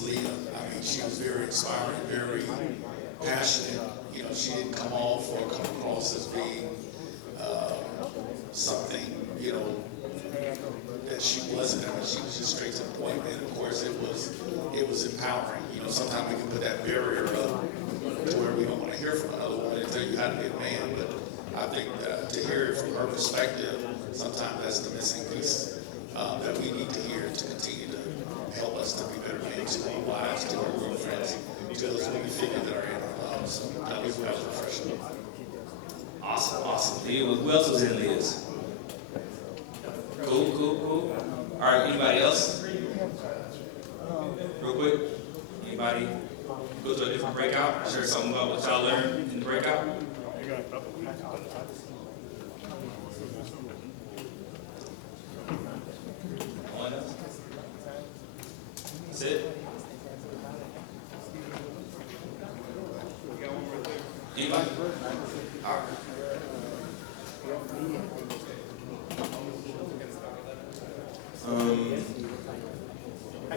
Miss Leah. I mean, she was very inspiring, very passionate. You know, she didn't come off or come across as being uh, something, you know, that she wasn't. I mean, she was just straight to the point. And of course, it was empowering. You know, sometimes we can put that barrier up to where we don't want to hear from another woman and tell you how to be a man. But I think to hear it from her perspective, sometimes that's the missing piece that we need to hear to continue to help us to be better men to our wives, to our girlfriends, to those women figures that are in our lives. So that was refreshing. Awesome, awesome. Who else was in Leah's? Cool. All right, anybody else? Real quick, anybody go to a different breakout? Share something about what y'all learned in the breakout? One else? That's it? Anybody? All right.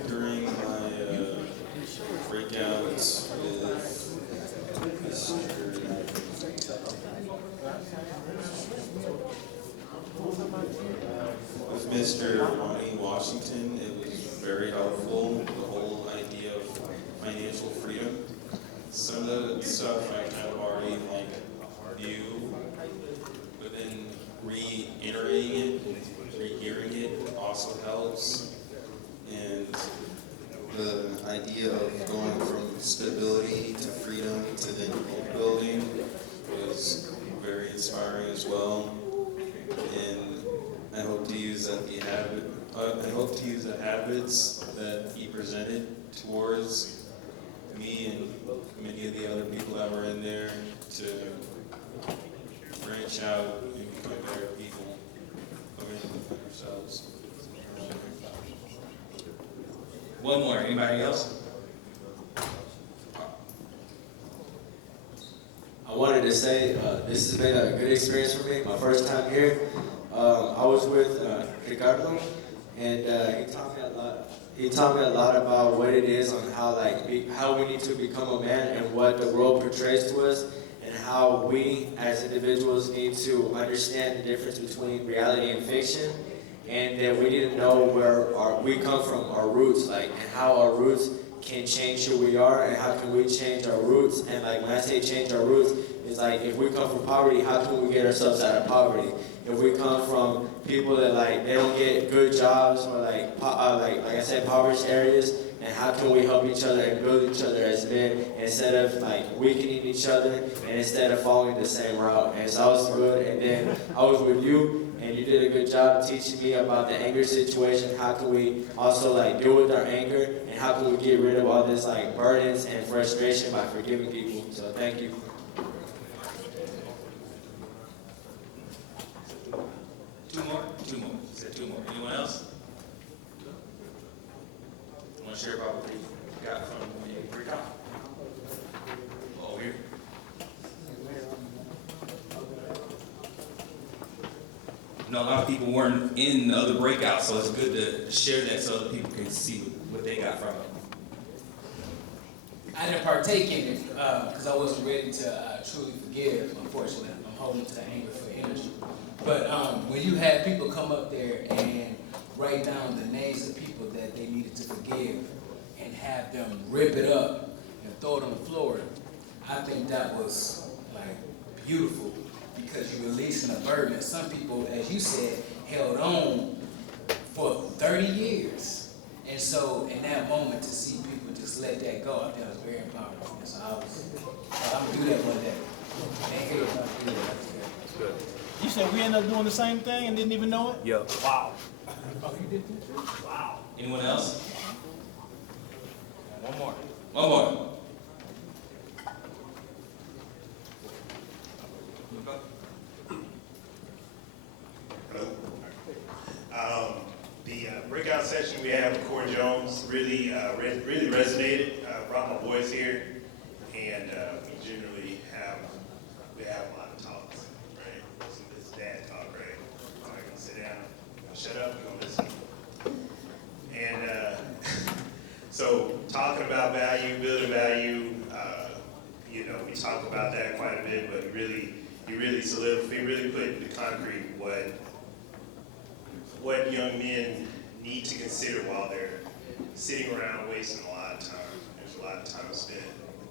During my breakouts with Mr. Ronnie Washington, it was very helpful. The whole idea of financial freedom. Some of the stuff I kind of already knew, but then reiterating it and rehearing it also helps. And the idea of going from stability to freedom to then building was very inspiring as well. And I hope to use the habits that he presented towards me and many of the other people that were in there to branch out and become better people, living within ourselves. One more. Anybody else? I wanted to say this has been a good experience for me. My first time here. I was with Gagnon, and he taught me a lot. He taught me a lot about what it is on how how we need to become a man and what the world portrays to us, and how we as individuals need to understand the difference between reality and fiction, and that we need to know where we come from, our roots, and how our roots can change who we are, and how can we change our roots. And when I say change our roots, it's if we come from poverty, how can we get ourselves out of poverty? If we come from people that they don't get good jobs, or like I said, impoverished areas, and how can we help each other and build each other as men instead of weakening each other and instead of following the same route? And so I was good, and then I was with you, and you did a good job teaching me about the anger situation. How can we also deal with our anger, and how can we get rid of all this burdens and frustration by forgiving people? So thank you. Two more? Two more. He said two more. Anyone else? Want to share about what you got from the breakout? Over here. A lot of people weren't in the other breakout, so it's good to share that so other people can see what they got from it. I didn't partake in it because I wasn't ready to truly forgive, unfortunately. I'm holding to the anger for energy. But when you had people come up there and write down the names of people that they needed to forgive and have them rip it up and throw it on the floor, I think that was beautiful, because you're releasing a burden that some people, as you said, held on for 30 years. And so in that moment, to see people just let that go, I think it was very empowering. And so I'm going to do that one day. Thank you. That's good. You said we ended up doing the same thing and didn't even know it? Yeah. Wow. Oh, you did too? Wow. Anyone else? One more. One more. Hello. The breakout session we had with Corey Jones really resonated. Brought my boys here, and we generally have a lot of talks, right? So this dad talk, right? I'm not gonna sit down, shut up, we're gonna listen. And So talking about value, building value, you know, we talk about that quite a bit, but you really put into concrete what young men need to consider while they're sitting around wasting a lot of time. There's a lot of time spent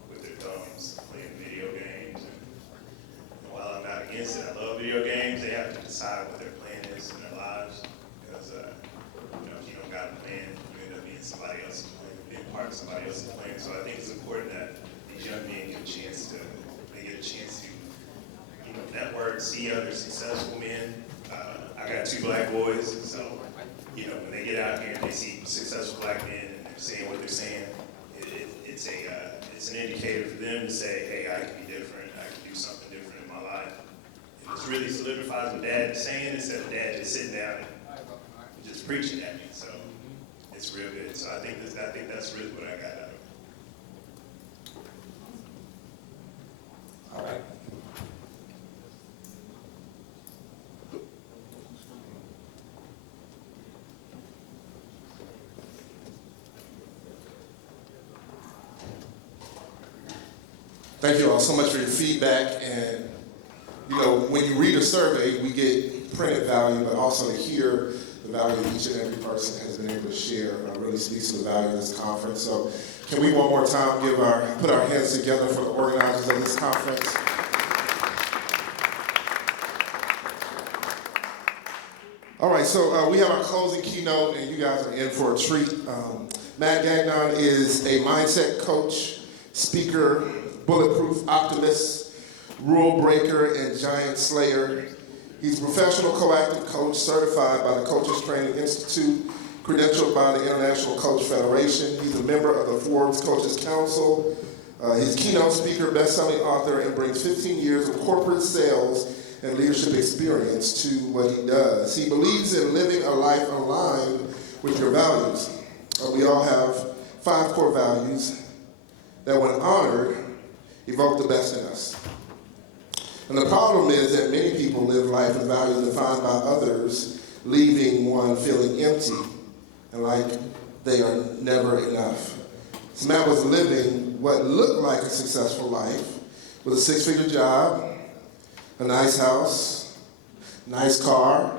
with their thumbs playing video games. And while I'm not against it, I love video games. They have to decide what their plan is in their lives, because you know, if you don't got a plan, you end up being somebody else's plan, being part of somebody else's plan. So I think it's important that these young men get a chance to you know, network, see other successful men. I got 2 black boys, so you know, when they get out here and they see successful black men and they're saying what they're saying, it's an indicator for them to say, hey, I can be different. I can do something different in my life. And this really solidifies what Dad is saying instead of Dad just sitting down and just preaching at me. So it's real good. So I think that's really what I got out of it. All right. Thank you all so much for your feedback. And you know, when you read a survey, we get printed value, but also to hear the value each and every person has been able to share really speaks to the value of this conference. So can we one more time put our hands together for the organizers of this conference? All right, so we have our closing keynote, and you guys are in for a treat. Matt Gagnon is a mindset coach, speaker, bulletproof optimist, rule breaker, and giant slayer. He's a professional coactive coach certified by the Coaches Training Institute, credentialed by the International Coach Federation. He's a member of the Forbes Coaches Council. He's a keynote speaker, best-selling author, and brings 15 years of corporate sales and leadership experience to what he does. He believes in living a life aligned with your values. We all have 5 core values that, when honored, evoke the best in us. And the problem is that many people live life with values defined by others, leaving one feeling empty and like they are never enough. So Matt was living what looked like a successful life with a 6-figure job, a nice house, nice car,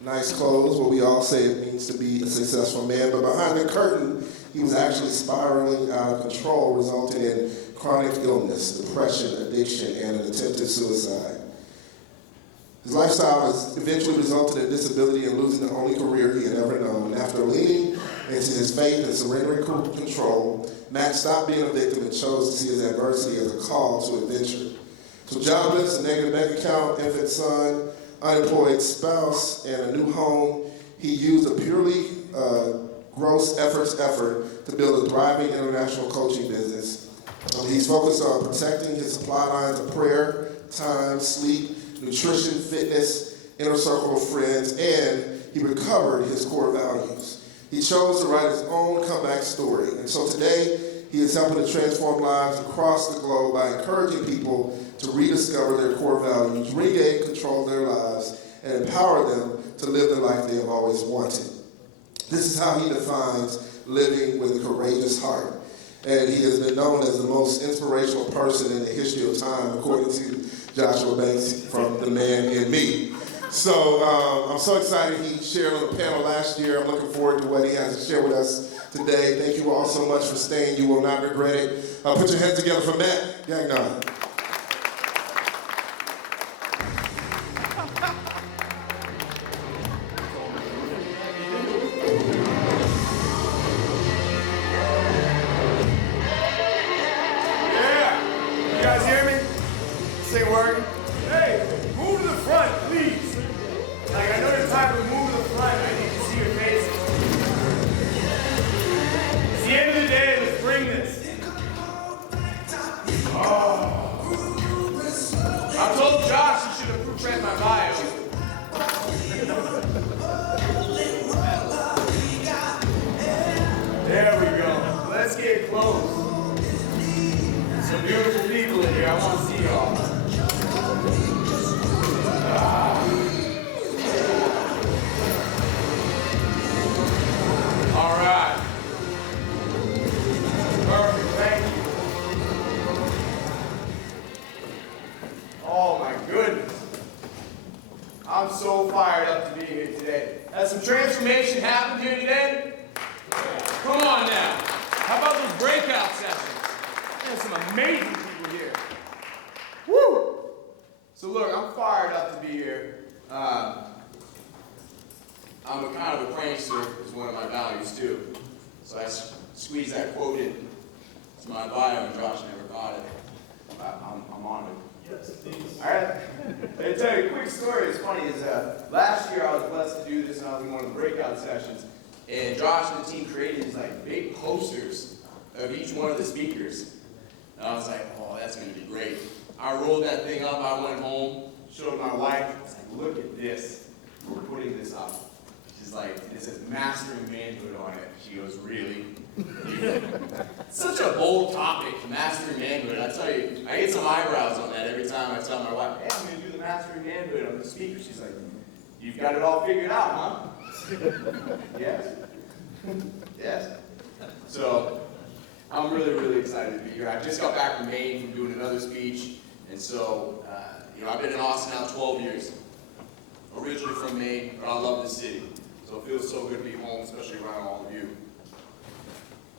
nice clothes, what we all say it means to be a successful man. But behind the curtain, he was actually spiraling out of control, resulting in chronic illness, depression, addiction, and an attempted suicide. His lifestyle has eventually resulted in disability and losing the only career he had ever known. After leaning into his faith and surrendering control, Matt stopped being a victim and chose to see his adversity as a call to adventure. So jobless, a negative bank account, infant son, unemployed spouse, and a new home, he used a purely gross effort to build a thriving international coaching business. He's focused on protecting his supply lines of prayer, time, sleep, nutrition, fitness, inner circle of friends, and he recovered his core values. He chose to write his own comeback story. And so today, he is helping to transform lives across the globe by encouraging people to rediscover their core values, regain control of their lives, and empower them to live the life they have always wanted. This is how he defines living with a courageous heart. And he has been known as the most inspirational person in the history of time, according to Joshua Banks from The Man in Me. So I'm so excited he shared on the panel last year. I'm looking forward to what he has to share with us today. Thank you all so much for staying. You will not regret it. Put your hands together for Matt Gagnon. There's some amazing people here. Woo! So look, I'm fired up to be here. I'm a kind of a prankster, is one of my values too. So I squeezed that quote in to my bio, and Josh never got it. I'm honored. Yes, please. All right. I'll tell you a quick story. It's funny. Last year I was blessed to do this, and I was in one of the breakout sessions. And Josh and the team created these like big posters of each one of the speakers. And I was like, oh, that's going to be great. I rolled that thing up. I went home, showed my wife. I was like, look at this. We're putting this up. She's like, it says Mastering Manhood on it. She goes, really? Such a bold topic, Mastering Manhood. I tell you, I get some eyebrows on that every time I tell my wife, hey, I'm going to do the Mastering Manhood. I'm the speaker. She's like, you've got it all figured out, huh? Yes. Yes. So, I'm really, really excited to be here. I just got back from Maine from doing another speech. And so, I've been in Austin now 12 years. Originally from Maine, but I love the city. So it feels so good to be home, especially around all of you.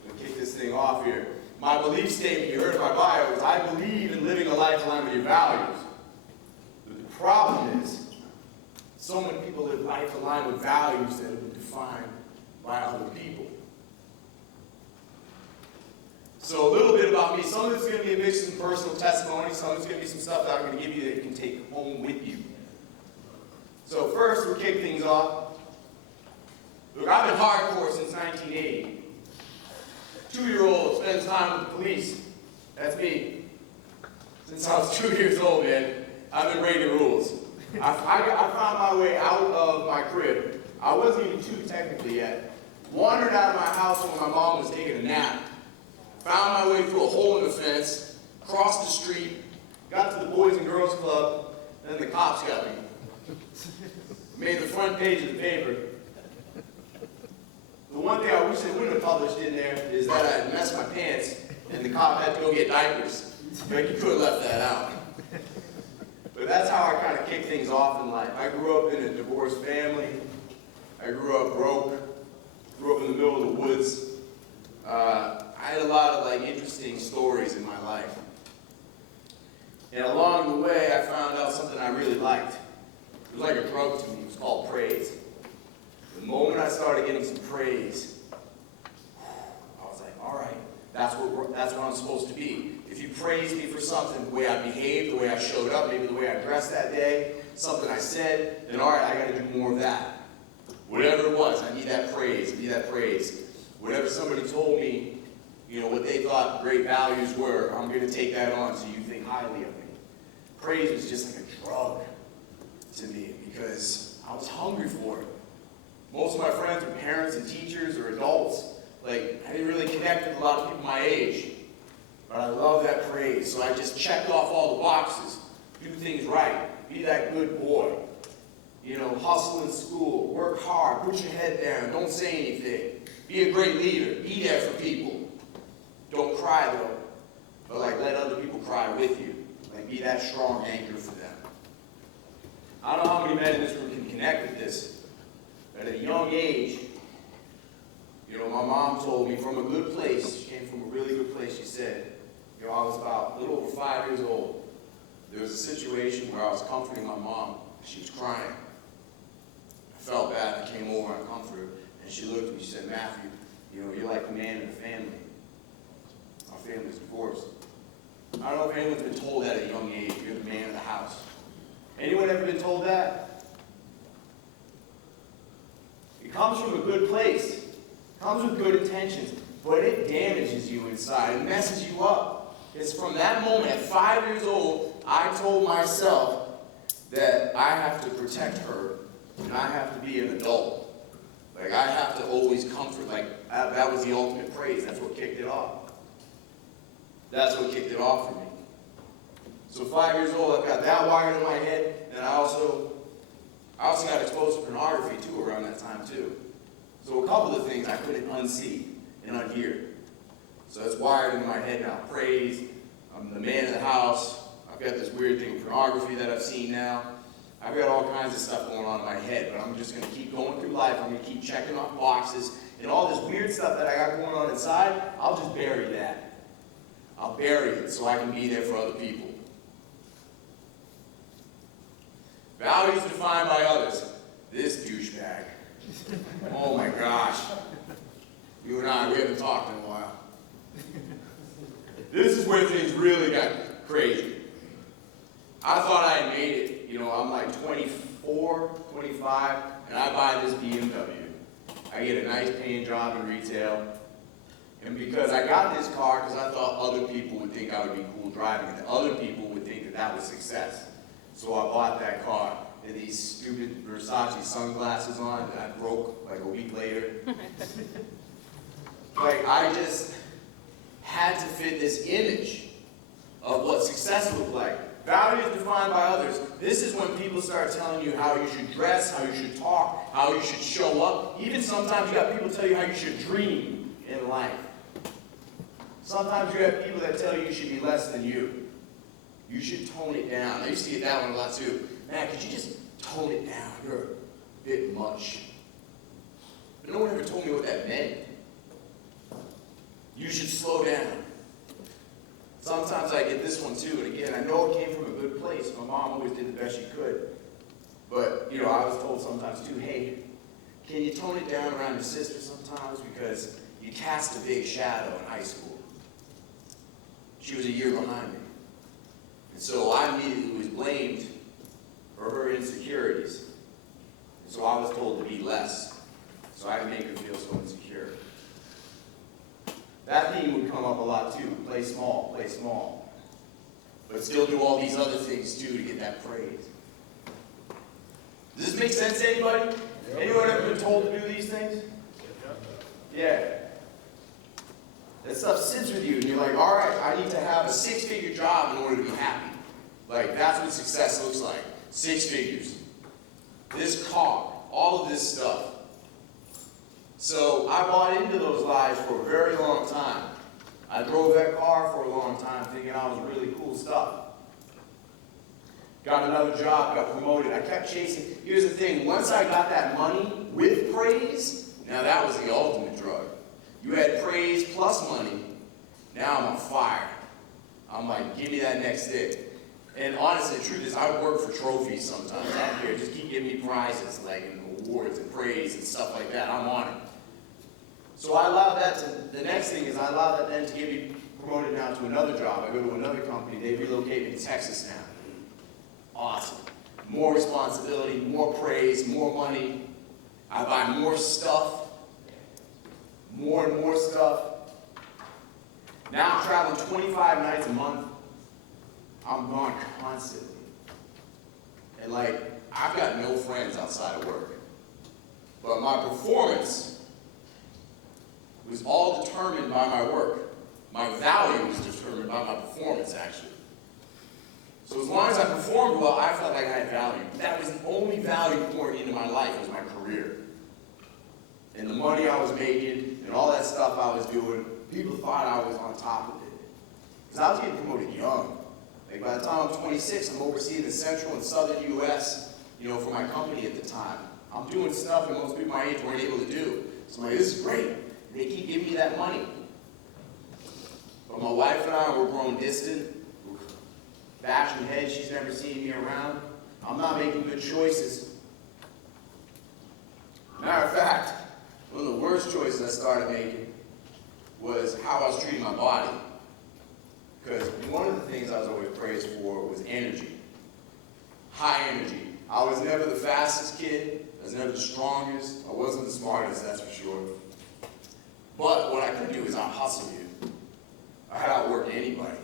I'm going to kick this thing off here. My belief statement, you heard in my bio, is I believe in living a life aligned with your values. But the problem is, so many people live life aligned with values that have been defined by other people. So a little bit about me. Some of it's going to be a mix of personal testimony. Some of it's going to be some stuff that I'm going to give you that you can take home with you. So first, we'll kick things off. Look, I've been hardcore since 1980. 2-year-old spends time with the police. That's me. Since I was 2 years old, man, I've been breaking rules. I found my way out of my crib. I wasn't even 2 technically yet. Wandered out of my house when my mom was taking a nap. Found my way through a hole in the fence, crossed the street, got to the Boys and Girls Club, then the cops got me. Made the front page of the paper. The one thing I wish they wouldn't have published in there is that I had messed my pants and the cop had to go get diapers. Like, you could have left that out. But that's how I kind of kick things off in life. I grew up in a divorced family. I grew up broke. Grew up in the middle of the woods. I had a lot of interesting stories in my life. And along the way, I found out something I really liked. It was like a drug to me. It was called praise. The moment I started getting some praise, I was like, all right, that's what I'm supposed to be. If you praise me for something, the way I behaved, the way I showed up, maybe the way I dressed that day, something I said, then all right, I got to do more of that. Whatever it was, I need that praise. I need that praise. Whatever somebody told me, what they thought great values were, I'm going to take that on so you think highly of me. Praise was just like a drug to me because I was hungry for it. Most of my friends were parents and teachers or adults. I didn't really connect with a lot of people my age. But I love that praise. So I just checked off all the boxes. Do things right. Be that good boy. Hustle in school. Work hard. Put your head down. Don't say anything. Be a great leader. Be there for people. Don't cry, though. But, let other people cry with you. Be that strong anchor for them. I don't know how many men in this room can connect with this. But at a young age, my mom told me from a good place, she came from a really good place, she said, I was about a little over 5 years old. There was a situation where I was comforting my mom. She was crying. I felt bad. I came over and comforted her. And she looked at me, she said, Matthew, you're like the man in the family. Our family's divorced. I don't know if anyone's been told that at a young age. You're the man of the house. Anyone ever been told that? It comes from a good place. It comes with good intentions. But it damages you inside. It messes you up. It's from that moment, at 5 years old, I told myself that I have to protect her. And I have to be an adult. I have to always comfort. That was the ultimate praise. That's what kicked it off. That's what kicked it off for me. So 5 years old, I've got that wired in my head, and I also got exposed to pornography too around that time too. So a couple of things I couldn't unsee and unhear. So it's wired in my head now. Praise, I'm the man of the house. I've got this weird thing with pornography that I've seen now. I've got all kinds of stuff going on in my head, but I'm just going to keep going through life. I'm going to keep checking off boxes, and all this weird stuff that I got going on inside, I'll just bury that. I'll bury it so I can be there for other people. Values defined by others. This douchebag. Oh my gosh. You and I, we haven't talked in a while. This is where things really got crazy. I thought I had made it. You know, I'm like 24, 25, and I buy this BMW. I get a nice paying job in retail. And because I got this car, because I thought other people would think I would be cool driving it, other people would think that that was success. So I bought that car. And these stupid Versace sunglasses on that I broke like a week later. Like, I just had to fit this image of what success looked like. Values defined by others. This is when people start telling you how you should dress, how you should talk, how you should show up. Even sometimes you got people tell you how you should dream in life. Sometimes you have people that tell you you should be less than you. You should tone it down. I used to get that one a lot too. Man, could you just tone it down? You're a bit much. But no one ever told me what that meant. You should slow down. Sometimes I get this one too, and again, I know it came from a good place. My mom always did the best she could. But, you know, I was told sometimes too, hey, can you tone it down around your sister sometimes? Because you cast a big shadow in high school. She was a year behind me. And so I immediately was blamed for her insecurities. And so I was told to be less. So I could make her feel so insecure. That theme would come up a lot too. Play small, play small. But still do all these other things too to get that praise. Does this make sense to anybody? Anyone ever been told to do these things? Yeah. That stuff sits with you and you're like, all right, I need to have a 6-figure job in order to be happy. Like, that's what success looks like. 6 figures. This car, all of this stuff. So I bought into those lies for a very long time. I drove that car for a long time thinking I was really cool stuff. Got another job, got promoted. I kept chasing. Here's the thing, once I got that money with praise, now that was the ultimate drug. You had praise plus money, now I'm on fire. I'm like, give me that next thing. And honestly, the truth is, I work for trophies sometimes out here. Just keep giving me prizes, like and awards and praise and stuff like that. I'm on it. So I allowed that to, the next thing is I allowed that then to get me promoted now to another job. I go to another company, they relocate me to Texas now. Awesome. More responsibility, more praise, more money. I buy more stuff, more and more stuff. Now I'm traveling 25 nights a month. I'm gone constantly. And like, I've got no friends outside of work. But my performance was all determined by my work. My value was determined by my performance, actually. So as long as I performed well, I felt like I had value. That was the only value pouring into my life was my career. And the money I was making and all that stuff I was doing, people thought I was on top of it. Because I was getting promoted young. Like by the time I'm 26, I'm overseeing the central and southern U.S., you know, for my company at the time. I'm doing stuff that most people my age weren't able to do. So I'm like, this is great. And they keep giving me that money. But my wife and I were grown distant. We're bashing heads. She's never seen me around. I'm not making good choices. Matter of fact, one of the worst choices I started making was how I was treating my body. Because one of the things I was always praised for was energy. High energy. I was never the fastest kid. I was never the strongest. I wasn't the smartest, that's for sure. But what I could do is out-hustle you. I could outwork anybody.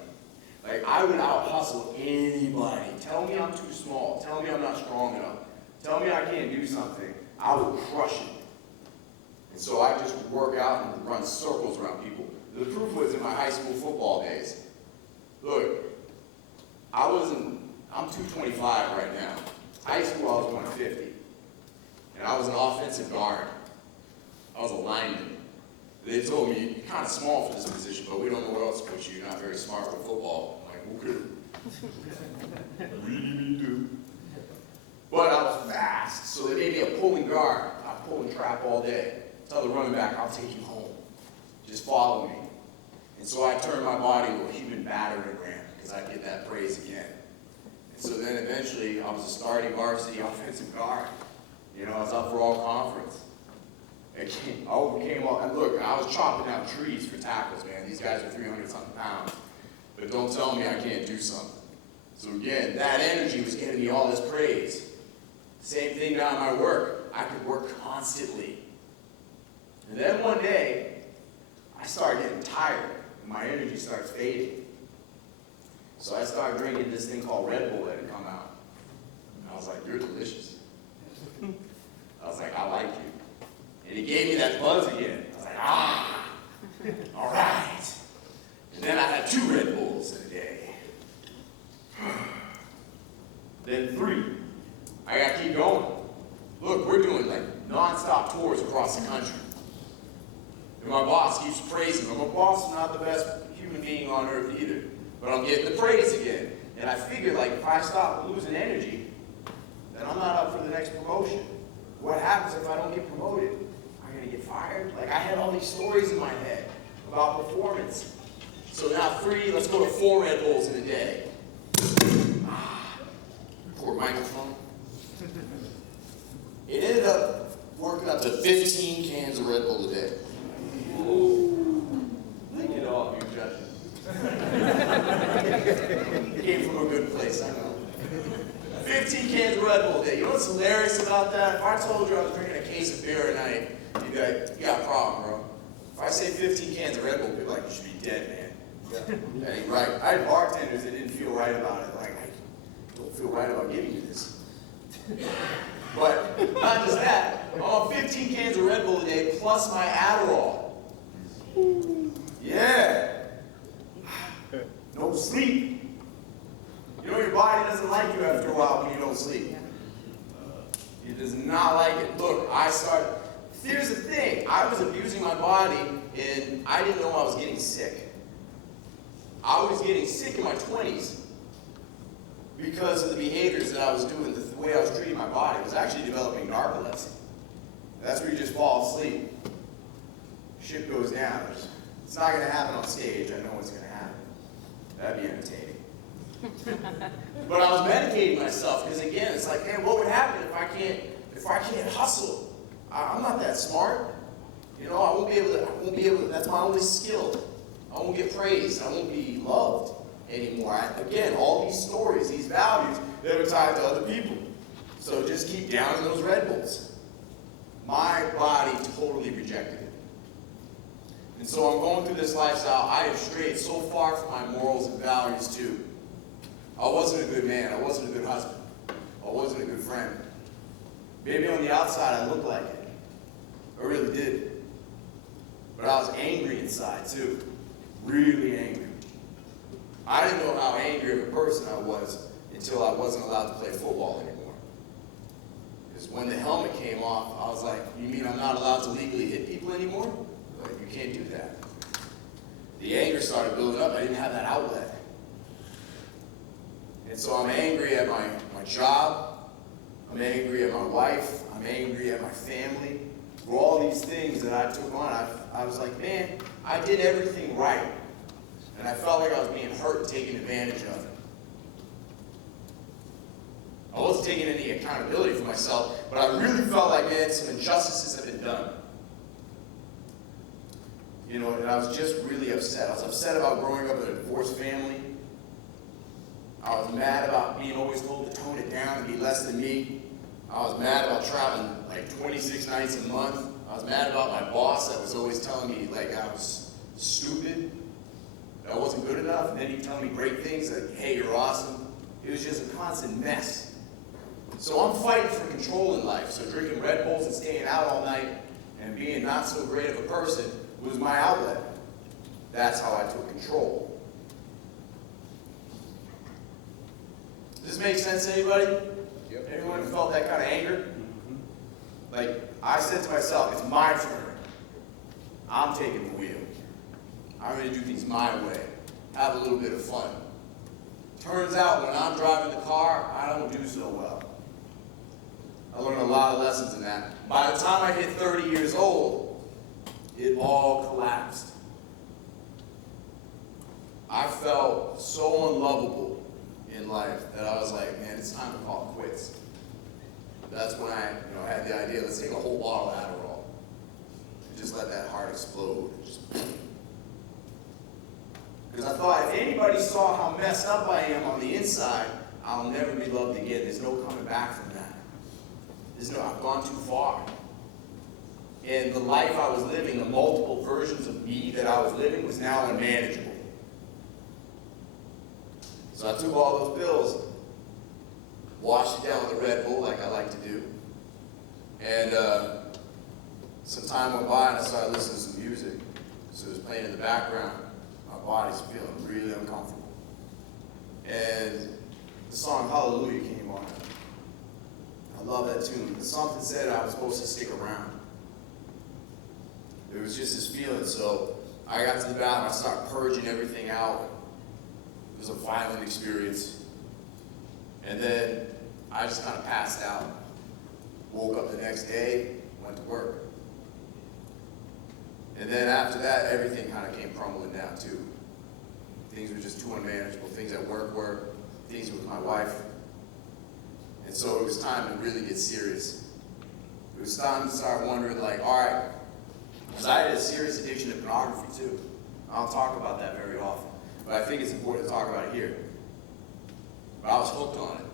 Like, I would out-hustle anybody. Tell me I'm too small. Tell me I'm not strong enough. Tell me I can't do something. I would crush it. And so I just would work out and run circles around people. The proof was in my high school football days. Look, I'm 225 right now. High school, I was 150. And I was an offensive guard. I was a lineman. They told me, you're kind of small for this position, but we don't know where else to put you. You're not very smart with football. I'm like, okay. Really do. But I was fast, so they made me a pulling guard. I pull and trap all day. Tell the running back, I'll take you home. Just follow me. And so I turned my body into a human battering ram because I get that praise again. And so then eventually I was a starting varsity offensive guard. You know, I was up for all conference. I overcame all, and look, I was chopping down trees for tackles, man. These guys are 300-something pounds. But don't tell me I can't do something. So again, that energy was getting me all this praise. Same thing down my work. I could work constantly. And then one day, I started getting tired, and my energy starts fading. So I started drinking this thing called Red Bull that had come out. And I was like, you're delicious. I was like, I like you. And he gave me that buzz again. I was like, all right. And then I had 2 Red Bulls in a day. Then 3. I got to keep going. Look, we're doing like non-stop tours across the country. And my boss keeps praising me. My boss is not the best human being on earth either. But I'm getting the praise again. And I figured, like, if I stop losing energy, then I'm not up for the next promotion. What happens if I don't get promoted? Am I going to get fired? Like, I had all these stories in my head about performance. So now 3, let's go to 4 Red Bulls in a day. Poor microphone. It ended up working up to 15 cans of Red Bull a day. Look at all of you judges. It came from a good place, I know. 15 cans of Red Bull a day. You know what's hilarious about that? If I told you I was drinking a case of beer a night, you'd be like, you got a problem, bro. If I say 15 cans of Red Bull, people are like, you should be dead, man. That ain't right. I had bartenders that didn't feel right about it. Like, I don't feel right about giving you this. But not just that. I'm on 15 cans of Red Bull a day plus my Adderall. Yeah. No sleep. You know your body doesn't like you after a while when you don't sleep. It does not like it. Look, here's the thing. I was abusing my body and I didn't know I was getting sick. I was getting sick in my 20s because of the behaviors that I was doing, the way I was treating my body. I was actually developing narcolepsy. That's where you just fall asleep. Shit goes down. It's not going to happen on stage. I know what's going to happen. That'd be entertaining. But I was medicating myself because again, it's like, man, what would happen if I can't hustle? I'm not that smart. You know, I won't be able to, that's my only skill. I won't get praised. I won't be loved anymore. Again, all these stories, these values that are tied to other people. So just keep downing those Red Bulls. My body totally rejected it. And so I'm going through this lifestyle. I have strayed so far from my morals and values too. I wasn't a good man. I wasn't a good husband. I wasn't a good friend. Maybe on the outside I looked like it. I really did. But I was angry inside too. Really angry. I didn't know how angry of a person I was until I wasn't allowed to play football anymore. Because when the helmet came off, I was like, you mean I'm not allowed to legally hit people anymore? Like, you can't do that. The anger started building up. I didn't have that outlet. And so I'm angry at my job. I'm angry at my wife. I'm angry at my family. For all these things that I took on, I was like, man, I did everything right. And I felt like I was being hurt and taken advantage of. I wasn't taking any accountability for myself, but I really felt like, man, some injustices have been done. You know, and I was just really upset. I was upset about growing up in a divorced family. I was mad about being always told to tone it down and be less than me. I was mad about traveling like 26 nights a month. I was mad about my boss that was always telling me like I was stupid, that I wasn't good enough, and then he'd tell me great things like, hey, you're awesome. It was just a constant mess. So I'm fighting for control in life. So drinking Red Bulls and staying out all night and being not so great of a person was my outlet. That's how I took control. Does this make sense to anybody? Yep. Anyone who felt that kind of anger? Mm-hmm. Like, I said to myself, it's my turn. I'm taking the wheel. I'm going to do things my way. Have a little bit of fun. Turns out when I'm driving the car, I don't do so well. I learned a lot of lessons in that. By the time I hit 30 years old, it all collapsed. I felt so unlovable in life that I was like, man, it's time to call it quits. That's when I had the idea, let's take a whole bottle of Adderall and just let that heart explode. Because I thought if anybody saw how messed up I am on the inside, I'll never be loved again. There's no coming back from that. I've gone too far. And the life I was living, the multiple versions of me that I was living, was now unmanageable. So I took all those pills, washed it down with a Red Bull like I like to do. And some time went by and I started listening to some music. So it was playing in the background. My body's feeling really uncomfortable. And the song Hallelujah came on. I love that tune. But something said I was supposed to stick around. It was just this feeling. So I got to the bathroom, I started purging everything out. It was a violent experience. And then I just kind of passed out. Woke up the next day, went to work. And then after that, everything kind of came crumbling down too. Things were just too unmanageable. Things at work were, things with my wife. And so it was time to really get serious. It was time to start wondering, like, all right, because I had a serious addiction to pornography too. I don't talk about that very often, but I think it's important to talk about it here. But I was hooked on it.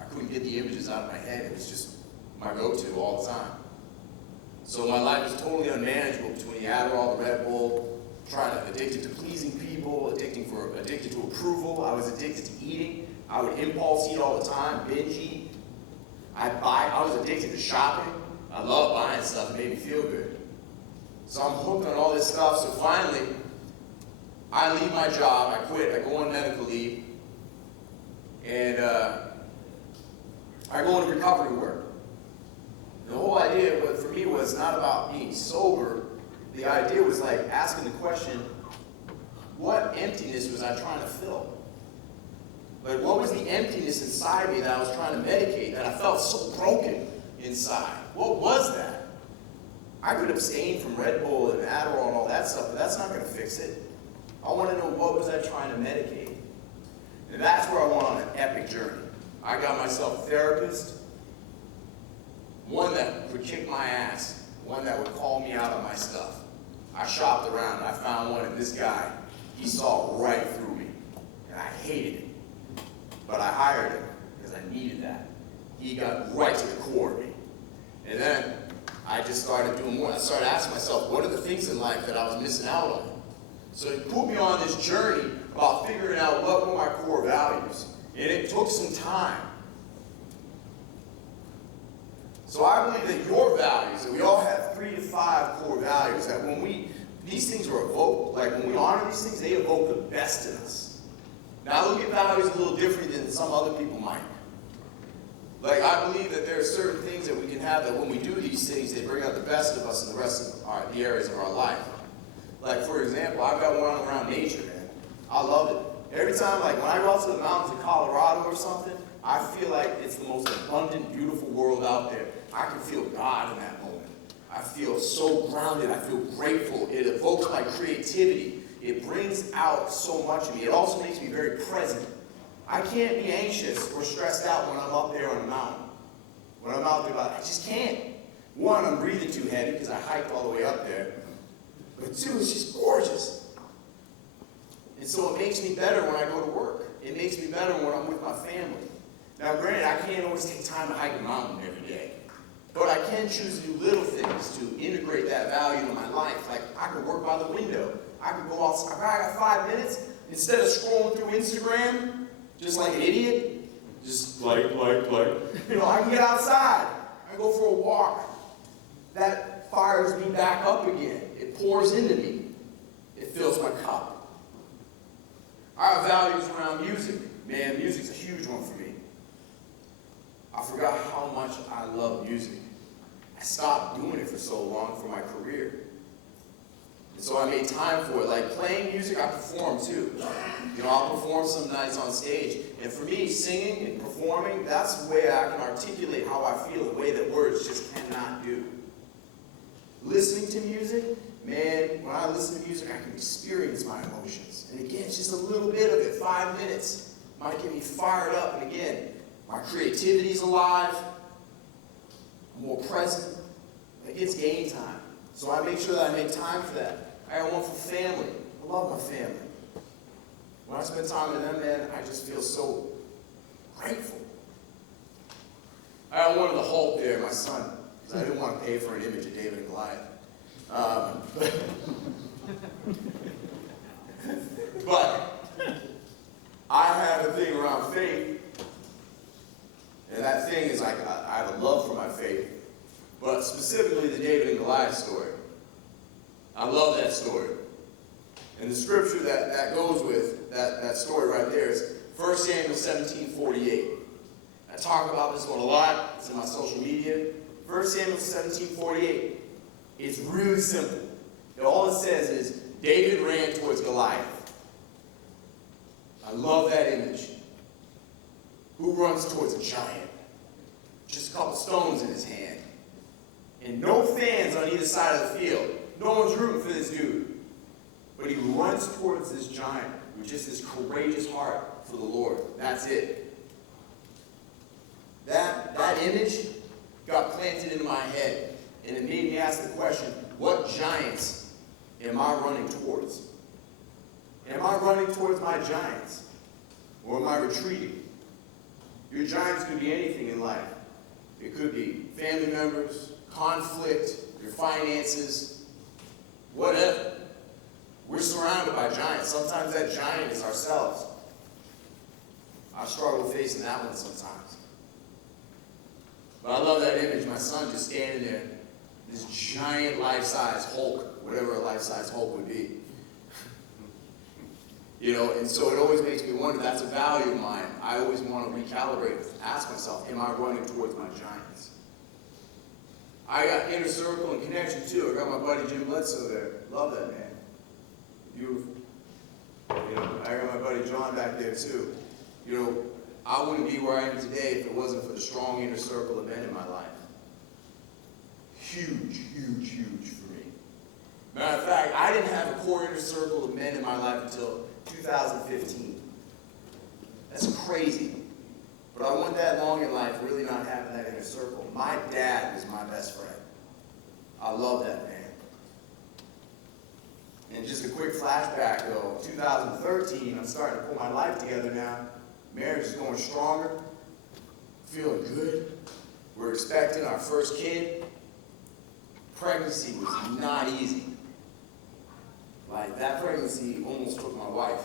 I couldn't get the images out of my head. It was just my go-to all the time. So my life was totally unmanageable between the Adderall, the Red Bull, addicted to pleasing people, addicted to approval. I was addicted to eating. I would impulse eat all the time, binge eat. I was addicted to shopping. I love buying stuff. It made me feel good. So I'm hooked on all this stuff. So finally, I leave my job. I quit. I go on medical leave. And I go into recovery work. The whole idea for me was not about being sober. The idea was like asking the question, what emptiness was I trying to fill? Like, what was the emptiness inside me that I was trying to medicate, that I felt so broken inside? What was that? I could abstain from Red Bull and Adderall and all that stuff, but that's not going to fix it. I want to know, what was I trying to medicate? And that's where I went on an epic journey. I got myself a therapist, one that would kick my ass, one that would call me out on my stuff. I shopped around and I found one, and this guy, he saw right through me, and I hated it. But I hired him because I needed that. He got right to the core of me. And then I just started doing more. I started asking myself, what are the things in life that I was missing out on? So he put me on this journey about figuring out what were my core values. And it took some time. So I believe that your values, that we all have 3 to 5 core values, that when these things are evoked, like when we honor these things, they evoke the best in us. Now I look at values a little different than some other people might. Like, I believe that there are certain things that we can have that when we do these things, they bring out the best of us in the rest of the areas of our life. Like, for example, I've got one around nature, man. I love it. Every time, like, when I go out to the mountains of Colorado or something, I feel like it's the most abundant, beautiful world out there. I can feel God in that moment. I feel so grounded. I feel grateful. It evokes my creativity. It brings out so much of me. It also makes me very present. I can't be anxious or stressed out when I'm up there on the mountain. When I'm out there, I just can't. One, I'm breathing too heavy because I hiked all the way up there. But two, it's just gorgeous. And so it makes me better when I go to work. It makes me better when I'm with my family. Now, granted, I can't always take time to hike a mountain every day. But I can choose to do little things to integrate that value into my life. Like, I could work by the window. I could go outside. I got 5 minutes. Instead of scrolling through Instagram, just like an idiot, just like. You know, I can get outside. I can go for a walk. That fires me back up again. It pours into me. It fills my cup. Our values around music. Man, music's a huge one for me. I forgot how much I love music. I stopped doing it for so long for my career. And so I made time for it. Like playing music, I perform too. You know, I'll perform some nights on stage. And for me, singing and performing, that's the way I can articulate how I feel in a way that words just cannot do. Listening to music, man, when I listen to music, I can experience my emotions. And again, just a little bit of it, 5 minutes, might get me fired up. And again, my creativity's alive, I'm more present. Like it's game time. So I make sure that I make time for that. I got one for family. I love my family. When I spend time with them, man, I just feel so grateful. I got one of the Hulk there, my son, because I didn't want to pay for an image of David and Goliath. But I have a thing around faith, and that thing is like I have a love for my faith, but specifically the David and Goliath story. I love that story. And the scripture that goes with that story right there is 1 Samuel 17:48. I talk about this one a lot. It's in my social media. 1 Samuel 17:48. It's really simple. All it says is, David ran towards Goliath. I love that image. Who runs towards a giant? Just a couple stones in his hand. And no fans on either side of the field. No one's rooting for this dude. But he runs towards this giant with just this courageous heart for the Lord. That's it. That image got planted into my head. And it made me ask the question, what giants am I running towards? Am I running towards my giants? Or am I retreating? Your giants could be anything in life. It could be family members, conflict, your finances, whatever. We're surrounded by giants. Sometimes that giant is ourselves. I struggle facing that one sometimes. But I love that image. My son just standing there, this giant life-size Hulk, whatever a life-size Hulk would be. And so it always makes me wonder, that's a value of mine. I always want to recalibrate, ask myself, am I running towards my giants? I got inner circle and connection too. I got my buddy Jim Bledsoe there. Love that man. Beautiful. I got my buddy John back there too. I wouldn't be where I am today if it wasn't for the strong inner circle of men in my life. Huge, huge, huge for me. Matter of fact, I didn't have a core inner circle of men in my life until 2015. That's crazy. But I went that long in life really not having that inner circle. My dad was my best friend. I love that man. And just a quick flashback though, 2013, I'm starting to pull my life together now. Marriage is going stronger, feeling good. We're expecting our first kid. Pregnancy was not easy. Like, that pregnancy almost took my wife.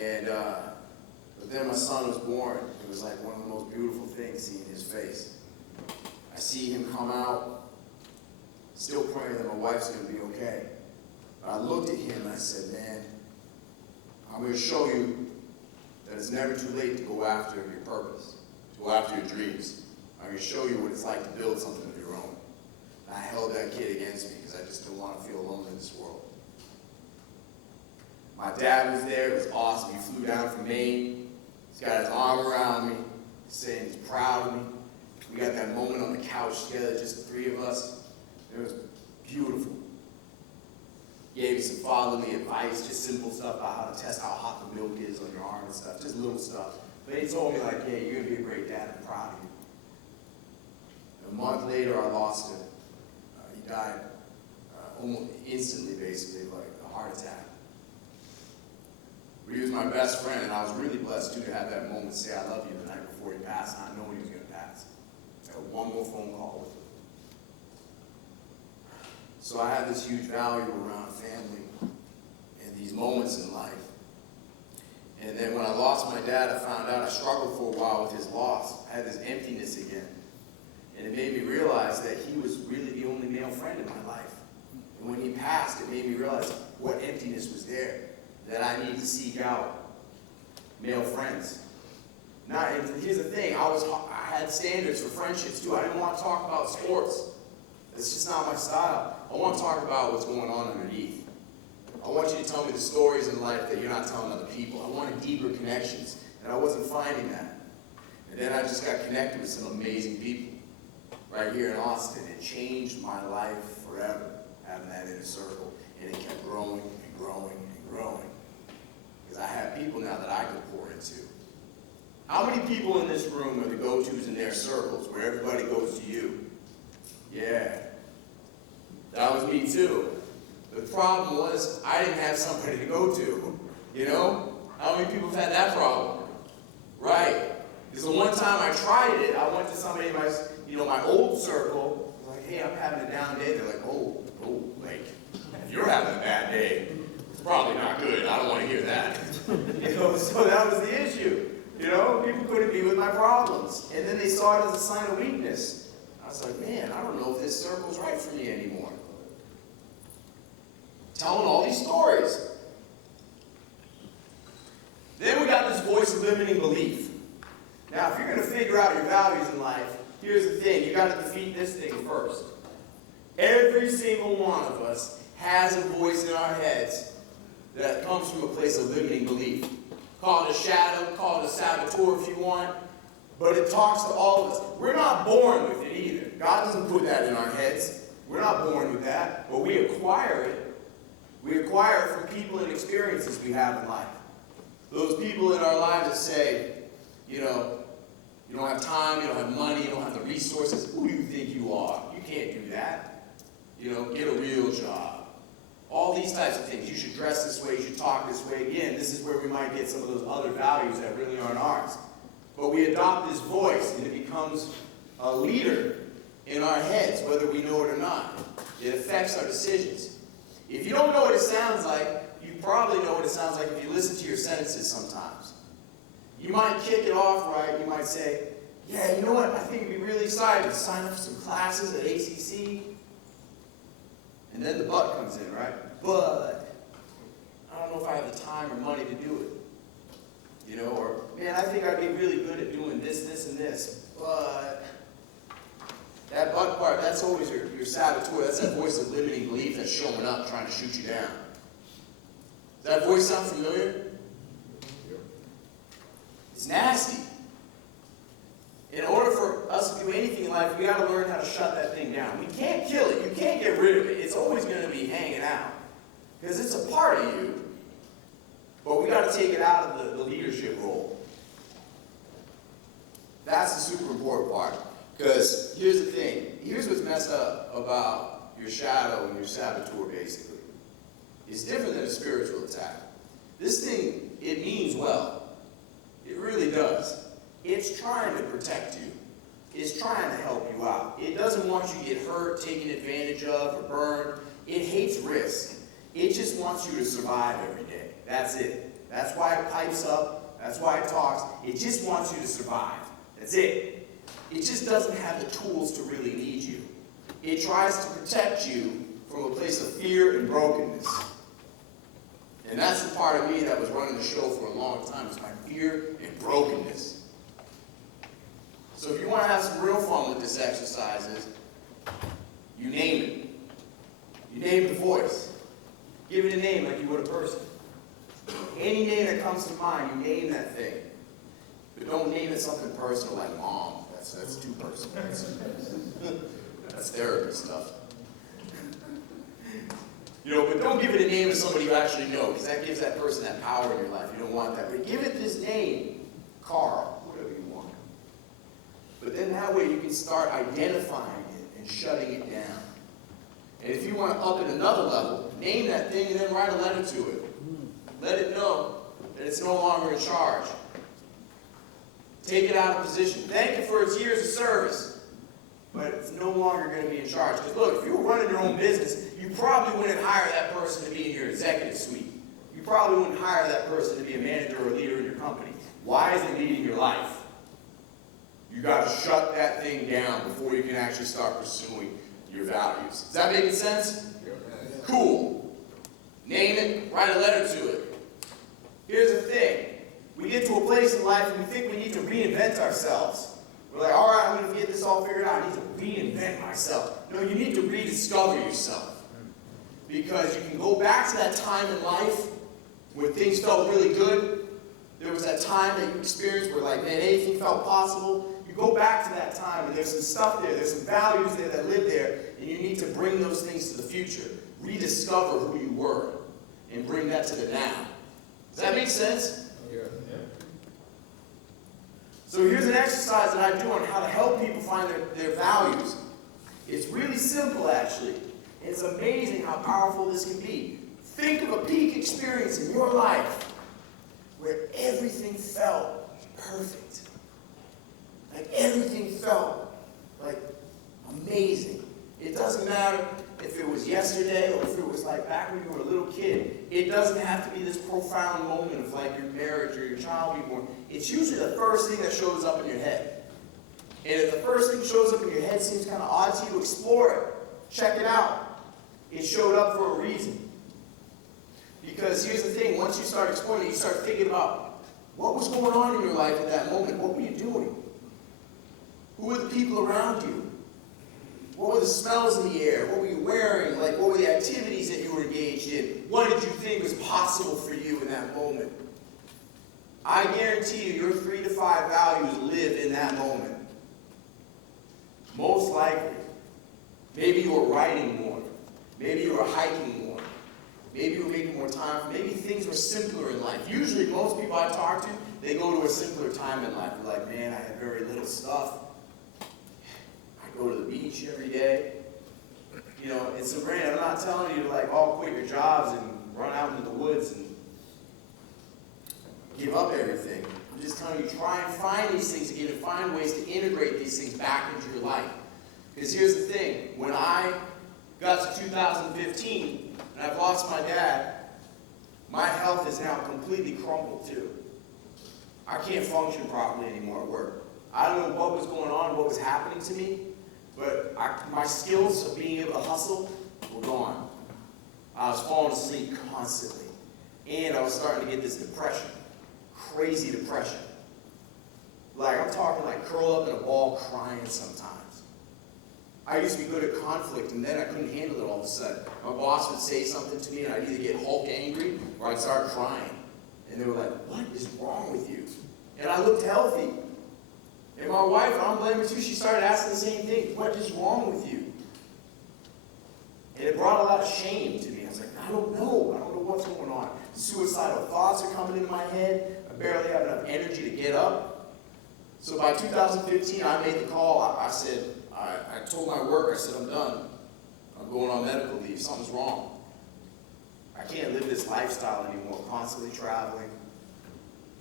And, but then my son was born. It was like one of the most beautiful things, seeing his face. I see him come out, still praying that my wife's gonna be okay. But I looked at him and I said, man, I'm gonna show you that it's never too late to go after your purpose, to go after your dreams. I'm gonna show you what it's like to build something of your own. And I held that kid against me because I just didn't want to feel alone in this world. My dad was there. It was awesome. He flew down from Maine. He's got his arm around me, saying he's proud of me. We got that moment on the couch together, just the three of us. It was beautiful. He gave me some fatherly advice, just simple stuff about how to test how hot the milk is on your arm and stuff, just little stuff. But he told me, like, hey, you're going to be a great dad. I'm proud of you. A month later, I lost him. He died almost instantly, basically, like a heart attack. But he was my best friend, and I was really blessed, too, to have that moment say I love you the night before he passed, not knowing he was going to pass. I had one more phone call with him. So I have this huge value around family and these moments in life. And then when I lost my dad, I found out I struggled for a while with his loss. I had this emptiness again. And it made me realize that he was really the only male friend in my life. And when he passed, it made me realize what emptiness was there, that I need to seek out male friends. And here's the thing, I had standards for friendships too. I didn't want to talk about sports. It's just not my style. I want to talk about what's going on underneath. I want you to tell me the stories in life that you're not telling other people. I wanted deeper connections, and I wasn't finding that. And then I just got connected with some amazing people right here in Austin. It changed my life forever having that inner circle, and it kept growing and growing and growing. Because I have people now that I can pour into. How many people in this room are the go-tos in their circles, where everybody goes to you? Yeah, that was me too. The problem was, I didn't have somebody to go to, you know? How many people have had that problem? Right. Because the one time I tried it, I went to somebody in my, my old circle, like, hey, I'm having a down day. They're like, like, if you're having a bad day, it's probably not good. I don't want to hear that. So that was the issue. People couldn't be with my problems. And then they saw it as a sign of weakness. I was like, man, I don't know if this circle's right for me anymore. Telling all these stories. Then we got this voice of limiting belief. Now, if you're going to figure out your values in life, here's the thing. You got to defeat this thing first. Every single one of us has a voice in our heads that comes from a place of limiting belief. Call it a shadow, call it a saboteur if you want, but it talks to all of us. We're not born with it either. God doesn't put that in our heads. We're not born with that, but we acquire it. We acquire it from people and experiences we have in life. Those people in our lives that say, you don't have time, you don't have money, you don't have the resources. Who do you think you are? You can't do that. Get a real job. All these types of things. You should dress this way, you should talk this way. Again, this is where we might get some of those other values that really aren't ours. But we adopt this voice, and it becomes a leader in our heads, whether we know it or not. It affects our decisions. If you don't know what it sounds like, you probably know what it sounds like if you listen to your sentences sometimes. You might kick it off right. You might say, yeah, you know what? I think it'd be really exciting to sign up for some classes at ACC. And then the but comes in, right? But I don't know if I have the time or money to do it. Or, man, I think I'd be really good at doing this, this, and this. But that but part, that's always your saboteur. That's that voice of limiting belief that's showing up trying to shoot you down. Does that voice sound familiar? It's nasty. In order for us to do anything in life, we got to learn how to shut that thing down. We can't kill it. You can't get rid of it. It's always going to be hanging out because it's a part of you. But we got to take it out of the leadership role. That's the super important part. Because here's the thing. Here's what's messed up about your shadow and your saboteur, basically. It's different than a spiritual attack. This thing, it means well. It really does. It's trying to protect you. It's trying to help you out. It doesn't want you to get hurt, taken advantage of, or burned. It hates risk. It just wants you to survive every day. That's it. That's why it pipes up. That's why it talks. It just wants you to survive. That's it. It just doesn't have the tools to really lead you. It tries to protect you from a place of fear and brokenness. And that's the part of me that was running the show for a long time. It's my fear and brokenness. So if you want to have some real fun with this exercise, you name it. You name the voice. Give it a name like you would a person. Any name that comes to mind, you name that thing. But don't name it something personal like mom. That's too personal. That's therapy stuff. But don't give it a name of somebody you actually know, because that gives that person that power in your life. You don't want that. But give it this name, Carl, whatever you want. But then that way you can start identifying it and shutting it down. And if you want to up it another level, name that thing and then write a letter to it. Let it know that it's no longer in charge. Take it out of position. Thank it for its years of service. But it's no longer going to be in charge. Because look, if you were running your own business, you probably wouldn't hire that person to be in your executive suite. You probably wouldn't hire that person to be a manager or a leader in your company. Why is it leading your life? You got to shut that thing down before you can actually start pursuing your values. Is that making sense? Cool. Name it, write a letter to it. Here's the thing. We get to a place in life and we think we need to reinvent ourselves. We're like, all right, I'm going to get this all figured out. I need to reinvent myself. No, you need to rediscover yourself. Because you can go back to that time in life when things felt really good. There was that time that you experienced where, like, man, anything felt possible. You go back to that time and there's some stuff there. There's some values there that live there. And you need to bring those things to the future. rediscover who you were and bring that to the now. Does that make sense? So here's an exercise that I do on how to help people find their values. It's really simple, actually. It's amazing how powerful this can be. Think of a peak experience in your life where everything felt perfect. Like everything felt like amazing. It doesn't matter if it was yesterday or if it was like back when you were a little kid. It doesn't have to be this profound moment of like your marriage or your child being born. It's usually the first thing that shows up in your head. And if the first thing shows up in your head seems kind of odd to you, explore it. Check it out. It showed up for a reason. Because here's the thing, once you start exploring it, you start thinking about what was going on in your life at that moment. What were you doing? Who were the people around you? What were the smells in the air? What were you wearing? Like, what were the activities that you were engaged in? What did you think was possible for you in that moment? I guarantee you, your 3 to 5 values live in that moment. Most likely. Maybe you were writing more. Maybe you were hiking more. Maybe you were making more time. Maybe things were simpler in life. Usually, most people I talk to, they go to a simpler time in life. They're like, man, I had very little stuff. I go to the beach every day. You know, it's so great. I'm not telling you to like all quit your jobs and run out into the woods and give up everything. I'm just telling you, try and find these things again and find ways to integrate these things back into your life. Because here's the thing, when I got to 2015 and I've lost my dad, my health is now completely crumbled too. I can't function properly anymore at work. I don't know what was going on, what was happening to me, but my skills of being able to hustle were gone. I was falling asleep constantly. And I was starting to get this depression, crazy depression. Like, I'm talking like curl up in a ball crying sometimes. I used to be good at conflict, and then I couldn't handle it all of a sudden. My boss would say something to me, and I'd either get Hulk angry, or I'd start crying. And they were like, what is wrong with you? And I looked healthy. And my wife, I don't blame her too, she started asking the same thing. What is wrong with you? And it brought a lot of shame to me. I was like, I don't know. I don't know what's going on. Suicidal thoughts are coming into my head. I barely have enough energy to get up. So by 2015, I made the call. I said, I told my work, I said, I'm done. I'm going on medical leave. Something's wrong. I can't live this lifestyle anymore, constantly traveling,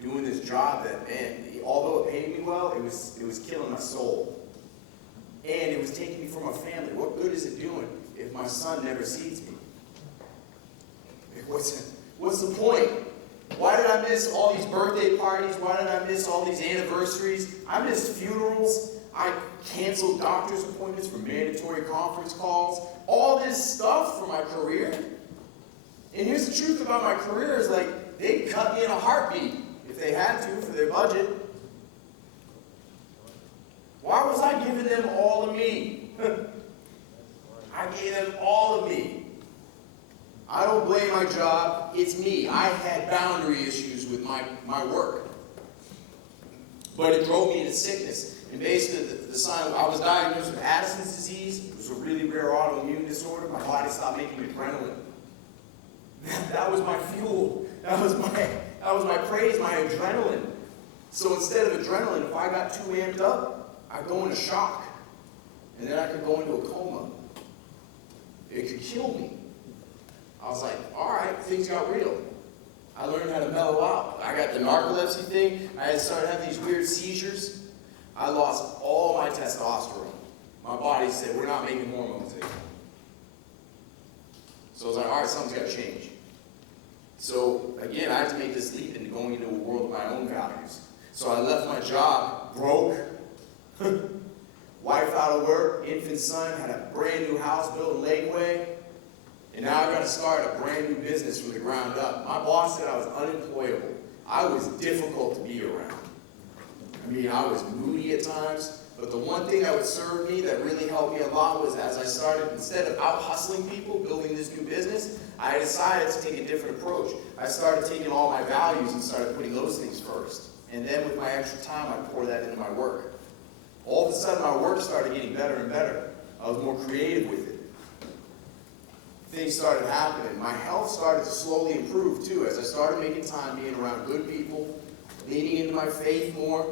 doing this job that, man, although it paid me well, it was killing my soul. And it was taking me from my family. What good is it doing if my son never sees me? What's the point? Why did I miss all these birthday parties? Why did I miss all these anniversaries? I missed funerals. I canceled doctor's appointments for mandatory conference calls. All this stuff for my career. And here's the truth about my career is like, they'd cut me in a heartbeat if they had to for their budget. Why was I giving them all of me? I gave them all of me. I don't blame my job, it's me. I had boundary issues with my work. But it drove me into sickness. And basically, the sign, I was diagnosed with Addison's disease. It was a really rare autoimmune disorder. My body stopped making adrenaline. That was my fuel. That was my praise, my adrenaline. So instead of adrenaline, if I got too amped up, I'd go into shock. And then I could go into a coma. It could kill me. I was like, all right, things got real. I learned how to mellow out. I got the narcolepsy thing. I had started having these weird seizures. I lost all my testosterone. My body said, we're not making hormones anymore. So I was like, all right, something's got to change. So again, I had to make this leap into going into a world of my own values. So I left my job, broke, wife out of work, infant son, had a brand new house built in Lakeway. And now I got to start a brand new business from the ground up. My boss said I was unemployable. I was difficult to be around. I mean, I was moody at times, but the one thing that would serve me that really helped me a lot was as I started, instead of out hustling people, building this new business, I decided to take a different approach. I started taking all my values and started putting those things first. And then with my extra time, I pour that into my work. All of a sudden, my work started getting better and better. I was more creative with it. things started happening. My health started to slowly improve too, as I started making time being around good people, leaning into my faith more,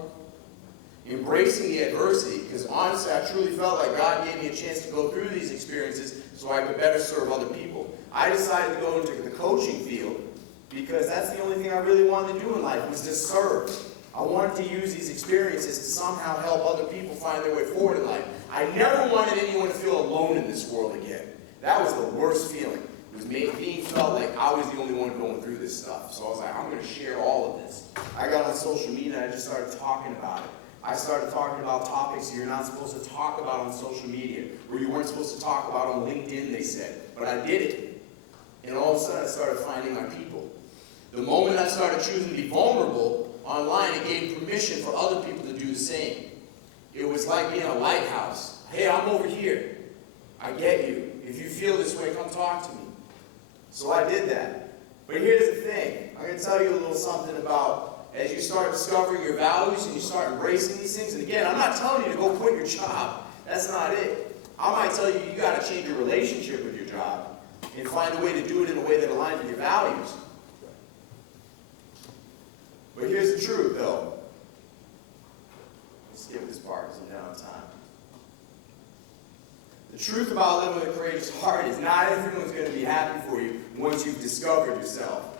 embracing the adversity, because honestly, I truly felt like God gave me a chance to go through these experiences so I could better serve other people. I decided to go into the coaching field because that's the only thing I really wanted to do in life, was to serve. I wanted to use these experiences to somehow help other people find their way forward in life. I never wanted anyone to feel alone in this world again. That was the worst feeling. It was being felt like I was the only one going through this stuff. So I was like, I'm going to share all of this. I got on social media and I just started talking about it. I started talking about topics you're not supposed to talk about on social media, or you weren't supposed to talk about on LinkedIn, they said. But I did it. And all of a sudden I started finding my people. The moment I started choosing to be vulnerable online, it gave permission for other people to do the same. It was like being a lighthouse. Hey, I'm over here. I get you. If you feel this way, come talk to me. So I did that. But here's the thing. I'm going to tell you a little something about as you start discovering your values and you start embracing these things. And again, I'm not telling you to go quit your job. That's not it. I might tell you you got to change your relationship with your job and find a way to do it in a way that aligns with your values. But here's the truth, though. Let's skip this part because I'm down on time. The truth about living with a courageous heart is not everyone's going to be happy for you once you've discovered yourself.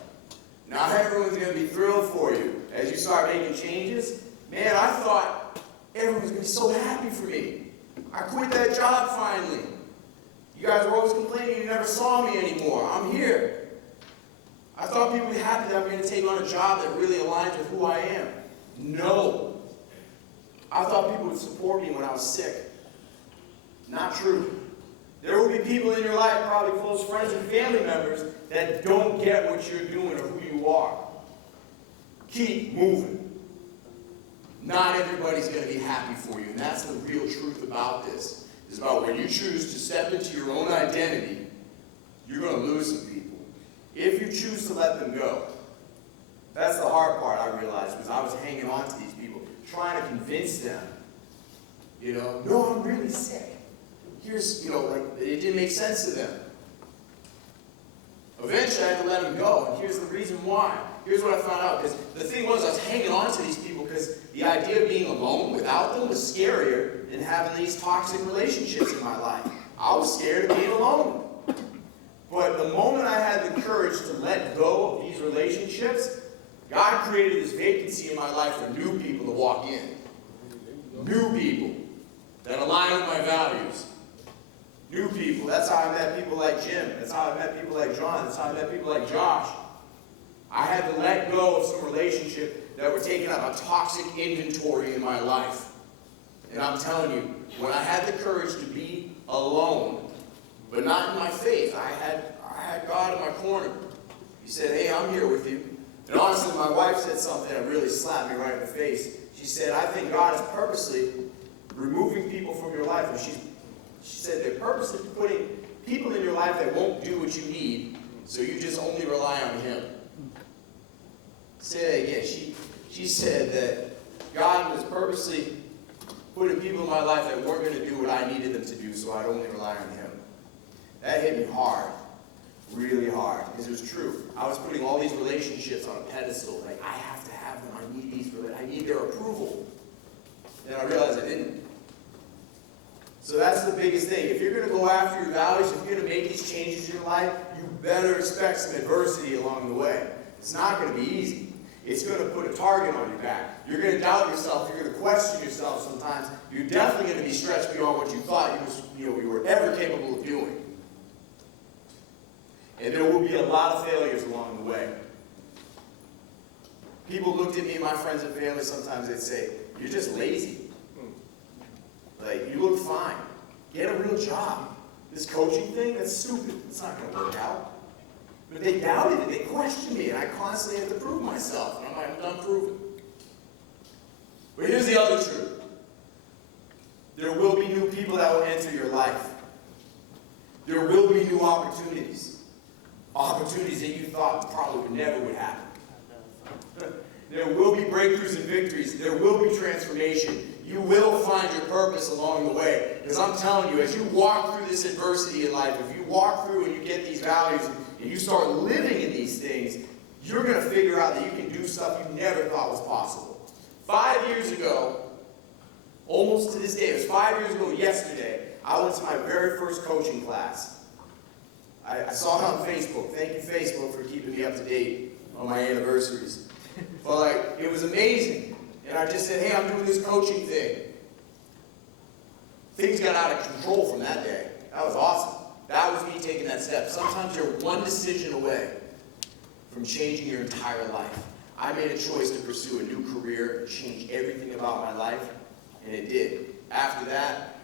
Not everyone's going to be thrilled for you as you start making changes. Man, I thought everyone was going to be so happy for me. I quit that job finally. You guys were always complaining you never saw me anymore. I'm here. I thought people would be happy that I'm going to take on a job that really aligns with who I am. No. I thought people would support me when I was sick. Not true. There will be people in your life, probably close friends and family members, that don't get what you're doing or who you are. Keep moving. Not everybody's going to be happy for you, and that's the real truth about this. It's about when you choose to step into your own identity, you're going to lose some people. If you choose to let them go. That's the hard part, I realized, because I was hanging on to these people, trying to convince them, no, I'm really sick. Here's, it didn't make sense to them. Eventually, I had to let them go, and here's the reason why. Here's what I found out, because the thing was, I was hanging on to these people because the idea of being alone without them was scarier than having these toxic relationships in my life. I was scared of being alone. But the moment I had the courage to let go of these relationships, God created this vacancy in my life for new people to walk in. New people that align with my values. New people. That's how I met people like Jim. That's how I met people like John. That's how I met people like Josh. I had to let go of some relationships that were taking up a toxic inventory in my life. And I'm telling you, when I had the courage to be alone, but not in my faith, I had God in my corner. He said, hey, I'm here with you. And honestly, my wife said something that really slapped me right in the face. She said, I think God is purposely removing people from your life. And she said they're purposely putting people in your life that won't do what you need, so you just only rely on Him. Say that again. She said that God was purposely putting people in my life that weren't going to do what I needed them to do, so I'd only rely on Him. That hit me hard, really hard, because it was true. I was putting all these relationships on a pedestal. Like, I have to have them. I need their approval. And I realized I didn't. So that's the biggest thing. If you're going to go after your values, if you're going to make these changes in your life, you better expect some adversity along the way. It's not going to be easy. It's going to put a target on your back. You're going to doubt yourself. You're going to question yourself sometimes. You're definitely going to be stretched beyond what you thought you were ever capable of doing. And there will be a lot of failures along the way. People looked at me, my friends and family, sometimes they'd say, you're just lazy. Like, you look fine. Get a real job. This coaching thing, that's stupid. It's not going to work out. But they doubted it. They questioned me, and I constantly had to prove myself. And I'm like, I'm done proving. But here's the other truth. There will be new people that will enter your life. There will be new opportunities. Opportunities that you thought probably never would happen. There will be breakthroughs and victories. There will be transformation. You will find your purpose along the way. Because I'm telling you, as you walk through this adversity in life, if you walk through and you get these values and you start living in these things, you're going to figure out that you can do stuff you never thought was possible. 5 years ago, almost to this day, it was 5 years ago yesterday, I went to my very first coaching class. I saw it on Facebook. Thank you, Facebook, for keeping me up to date on my anniversaries. But like, it was amazing. And I just said, hey, I'm doing this coaching thing. Things got out of control from that day. That was awesome. That was me taking that step. Sometimes you're one decision away from changing your entire life. I made a choice to pursue a new career and change everything about my life, and it did. After that,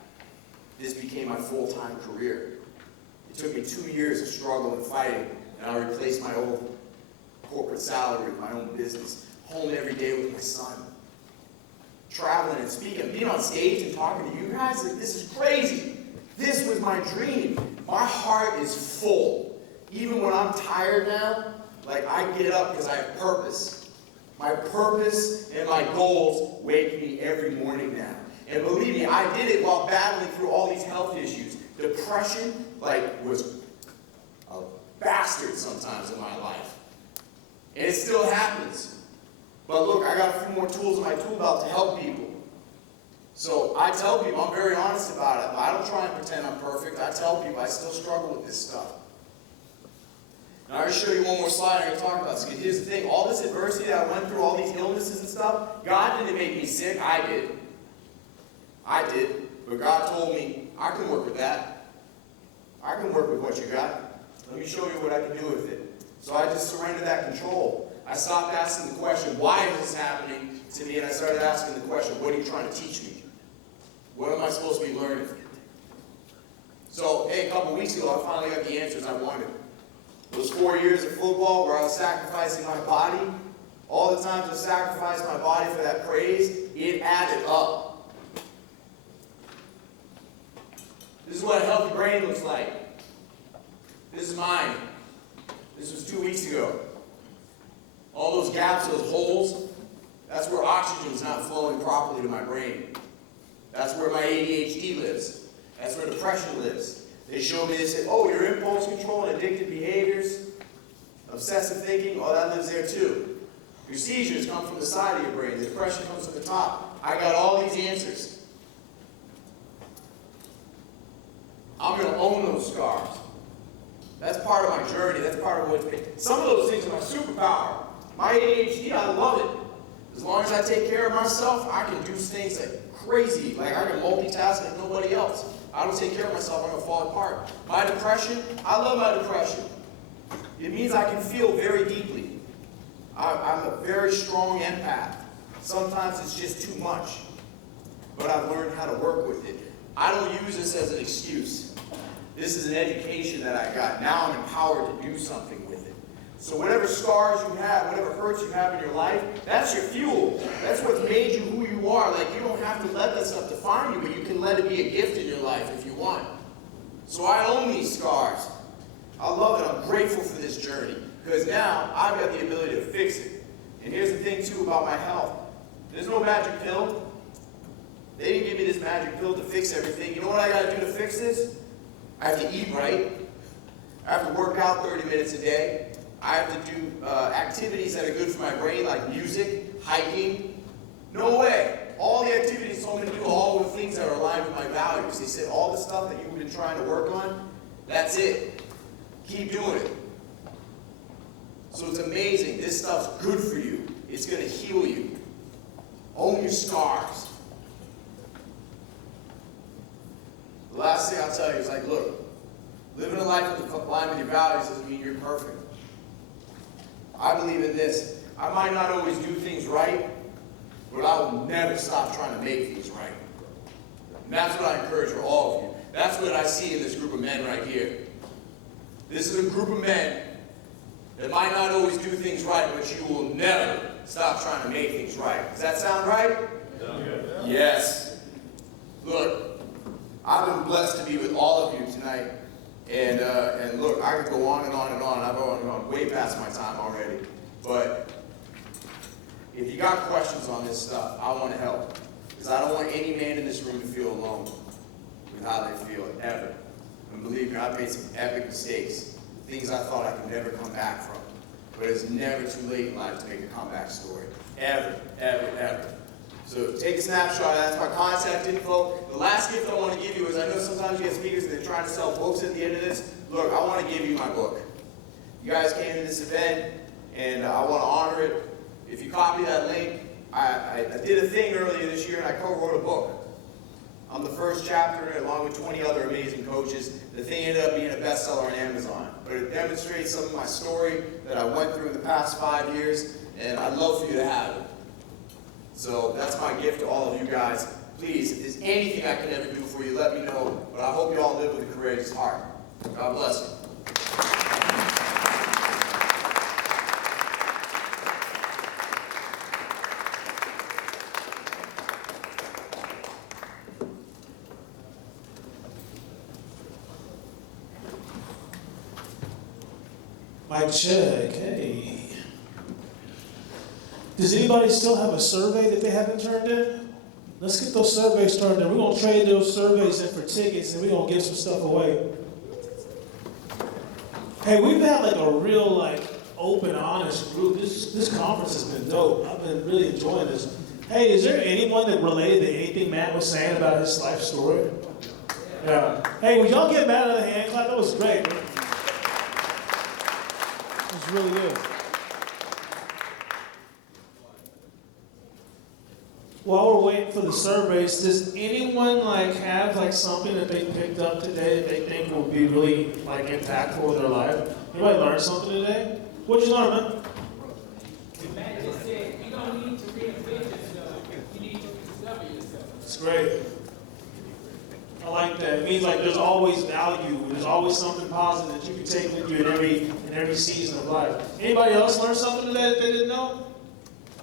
this became my full-time career. It took me 2 years of struggle and fighting, and I replaced my old corporate salary with my own business. Home every day with my son. Traveling and speaking, being on stage and talking to you guys, like, this is crazy. This was my dream. My heart is full. Even when I'm tired now, like, I get up because I have purpose. My purpose and my goals wake me every morning now. And believe me, I did it while battling through all these health issues. Depression, like, was a bastard sometimes in my life. And it still happens. But look, I got a few more tools in my tool belt to help people. So I tell people, I'm very honest about it. I don't try and pretend I'm perfect. I tell people I still struggle with this stuff. Now I'm going to show you one more slide I'm going to talk about this. Because here's the thing, all this adversity that I went through, all these illnesses and stuff, God didn't make me sick, I did. I did. But God told me, I can work with that. I can work with what you got. Let me show you what I can do with it. So I just surrendered that control. I stopped asking the question, why is this happening to me? And I started asking the question, what are you trying to teach me? What am I supposed to be learning? So, hey, a couple weeks ago, I finally got the answers I wanted. Those 4 years of football where I was sacrificing my body, all the times I sacrificed my body for that praise, it added up. This is what a healthy brain looks like. This is mine. This was 2 weeks ago. All those gaps, those holes, that's where oxygen's not flowing properly to my brain. That's where my ADHD lives. That's where depression lives. They showed me, they said, oh, your impulse control and addictive behaviors, obsessive thinking, oh, that lives there too. Your seizures come from the side of your brain. The depression comes from the top. I got all these answers. I'm going to own those scars. That's part of my journey. That's part of what's been. Some of those things are my superpower. My ADHD, I love it. As long as I take care of myself, I can do things like crazy. Like I can multitask like nobody else. I don't take care of myself, I'm going to fall apart. My depression, I love my depression. It means I can feel very deeply. I'm a very strong empath. Sometimes it's just too much. But I've learned how to work with it. I don't use this as an excuse. This is an education that I got. Now I'm empowered to do something with it. So whatever scars you have, whatever hurts you have in your life, that's your fuel. That's what's made you who you are. Like, you don't have to let that stuff define you, but you can let it be a gift in your life if you want. So I own these scars. I love it. I'm grateful for this journey. Because now I've got the ability to fix it. And here's the thing, too, about my health. There's no magic pill. They didn't give me this magic pill to fix everything. You know what I got to do to fix this? I have to eat right. I have to work out 30 minutes a day. I have to do activities that are good for my brain, like music, hiking. No way. All the activities told me to do, all the things that are aligned with my values. They said, all the stuff that you've been trying to work on, that's it. Keep doing it. So it's amazing. This stuff's good for you. It's going to heal you. Own your scars. The last thing I'll tell you is like, look, living a life with aligned with your values doesn't mean you're perfect. I believe in this. I might not always do things right, but I will never stop trying to make things right. And that's what I encourage for all of you. That's what I see in this group of men right here. This is a group of men that might not always do things right, but you will never stop trying to make things right. Does that sound right? Yeah. Yes. Look, I've been blessed to be with all of you tonight. And look, I could go on and on and on. I've gone way past my time already. But if you got questions on this stuff, I want to help. Because I don't want any man in this room to feel alone with how they feel, ever. And believe me, I've made some epic mistakes, things I thought I could never come back from. But it's never too late in life to make a comeback story. Ever, ever, ever. So take a snapshot, that's my contact info. The last gift I want to give you is, I know sometimes you get speakers and they're trying to sell books at the end of this. Look, I want to give you my book. You guys came to this event, and I want to honor it. If you copy that link, I did a thing earlier this year, and I co-wrote a book. I'm the first chapter, along with 20 other amazing coaches. The thing ended up being a bestseller on Amazon. But it demonstrates some of my story that I went through in the past 5 years, and I'd love for you to have it. So that's my gift to all of you guys. Please, if there's anything I can ever do for you, let me know. But I hope you all live with a courageous heart. God bless you. Mic check, hey. Does anybody still have a survey that they haven't turned in? Let's get those surveys turned in. We're gonna trade those surveys in for tickets, and we're gonna give some stuff away. Hey, we've had like a real like open, honest group. This conference has been dope. I've been really enjoying this. Hey, is there anyone that related to anything Matt was saying about his life story? Yeah. Hey, would y'all get Matt another hand clap? That was great. Man. It was really good. While we're waiting for the surveys, does anyone like have like something that they picked up today that they think will be really like impactful in their life? Anybody learn something today? What'd you learn, man? Matt just said, you don't need to reinvent yourself. You need to discover yourself. It's great. I like that. It means like there's always value. There's always something positive that you can take with you in every season of life. Anybody else learn something today that they didn't know?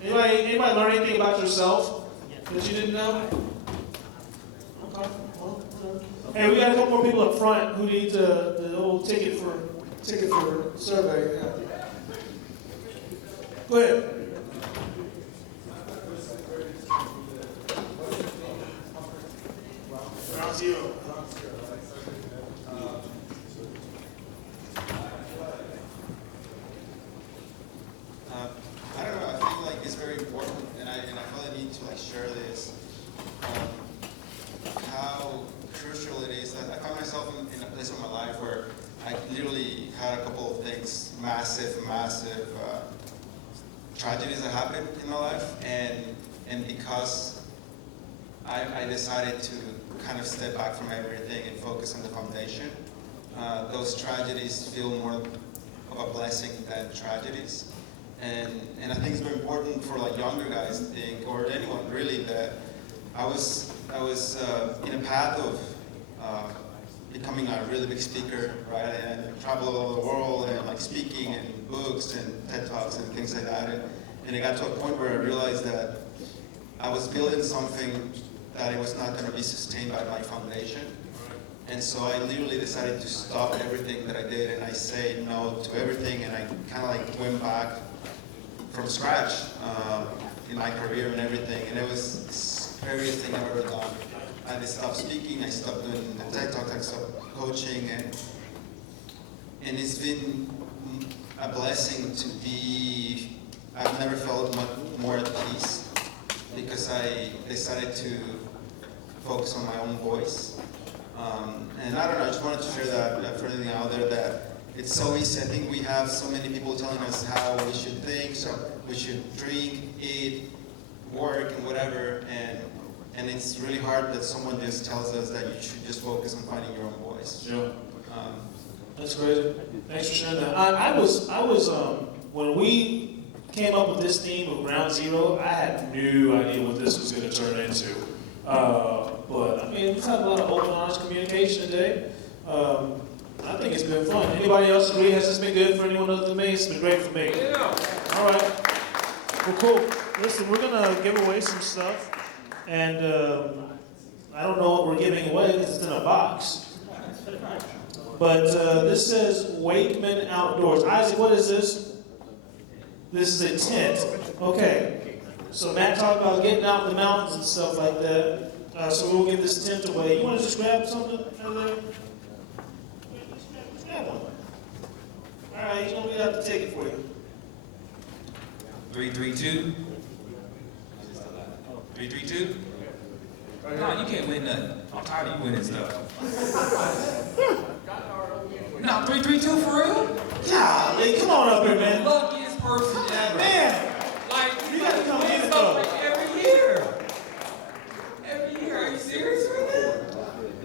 Anybody learn anything about yourself that you didn't know? Okay. Well, hey, we got a couple more people up front who need the old ticket for survey. Yeah. Go ahead. Ground zero. I don't know, I feel like it's very important, and I feel I need to like share this, how crucial it is. I find myself in a place of my life where I literally had a couple of things, massive tragedies that happened in my life, and because I decided to kind of step back from everything and focus on the foundation, those tragedies feel more of a blessing than tragedies. And I think it's very important for like younger guys to think, or anyone really, that I was in a path of becoming a really big speaker, right? And I travel all over the world and like speaking and books and TED Talks and things like that. And it got to a point where I realized that I was building something that it was not going to be sustained by my foundation. And so I literally decided to stop everything that I did, and I say no to everything, and I kind of like went back from scratch in my career and everything, and it was the scariest thing I've ever done. I stopped speaking, I stopped doing the TED Talk, I stopped coaching, and it's been a blessing to be, I've never felt much more at peace, because I decided to focus on my own voice. And I don't know, I just wanted to share that for anything out there, that it's so easy. I think we have so many people telling us how we should think, so we should drink, eat, work, and whatever, and it's really hard that someone just tells us that you should just focus on finding your own voice. Yeah. That's great. Thanks for sharing that. I was when we came up with this theme of Ground Zero, I had no idea what this was going to turn into. But I mean, we've had a lot of open, honest communication today. I think it's been fun. Anybody else agree? Has this been good for anyone other than me? It's been great for me. Yeah. All right. Well, cool. Listen, we're gonna give away some stuff, and I don't know what we're giving away because it's in a box. But this says Wakeman Outdoors. Isaac, what is this? This is a tent. Okay. So Matt talked about getting out in the mountains and stuff like that. So we'll give this tent away. You want to just grab something out of there? have one. All right, he's gonna have to take it for you. 332. 332. No, you can't win nothing. I'm tired of you winning stuff. No, 332 for real? Golly, come on up here, man. Luckiest person ever. Man, Like, you gotta come win in stuff though. like every year. Every year. Are you serious right now?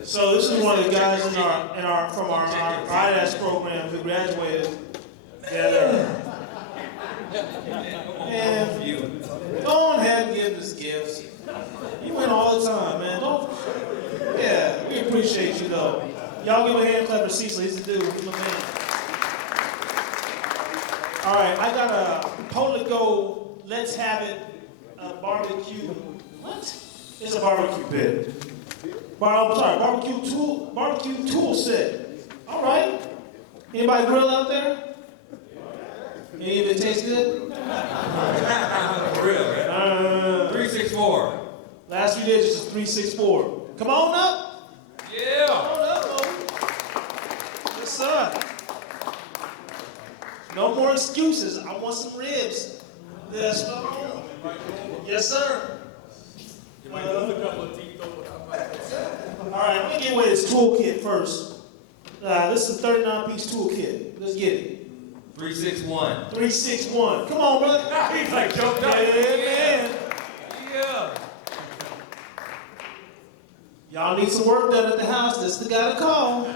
So this is one of the guys from our IDAS program who graduated. And go ahead and give us gifts. You win all the time, man. Yeah, we appreciate you though. Y'all give a hand clap for Cecil. He's the dude. He's my man. All right, I got a Poligo Let's Have It barbecue. What? It's a barbecue pit. Barbecue tool set. All right. Anybody grill out there? Any of it taste good? For real, right? 364. Last 3 digits is 364. Come on up. Yeah. Come on up, Mo. Yes, sir. No more excuses. I want some ribs. Yes, sir. Yes, sir. All right, let me get away this toolkit first. This is a 39-piece toolkit. Let's get it. 361. 361. Come on, brother. He's like jumped up. Yeah, man. Yeah. Y'all need some work done at the house. This is the guy to call.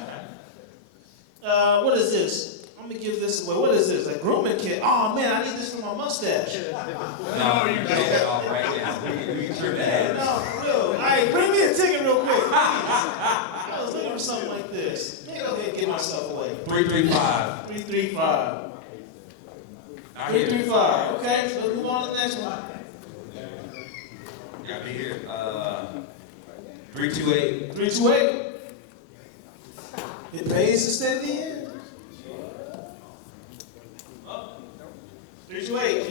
What is this? Let me give this away. What is this? A grooming kit. Oh man, I need this for my mustache. No, you get it off right now. You tripping ass. No, for real. All right, bring me a ticket real quick. I was looking for something like this. Let me go ahead and give myself away. 335. 335. I hear it. 335. Okay, so let's move on to the next one. Got me here. 328. 328. It pays to stay at the end. 328.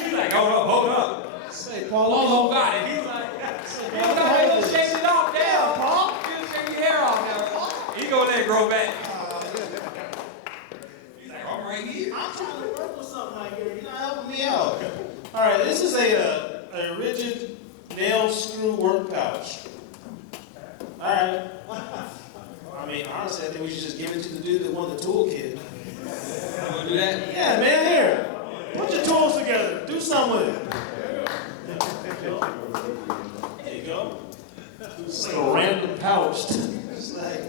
He's like, hold up. Say, Paul. Almost got it. He's like, shake it off down, Paul. Just shake your hair off now. He gonna let it grow back. He's like, I'm right here. I'm trying to work with something right here. You're not helping me out. All right, this is a rigid nail screw work pouch. All right. I mean, honestly, I think we should just give it to the dude that won the toolkit. You wanna do that? Yeah, man, here. Put your tools together. Do something with it. There you go. It's like a random pouch. It's like,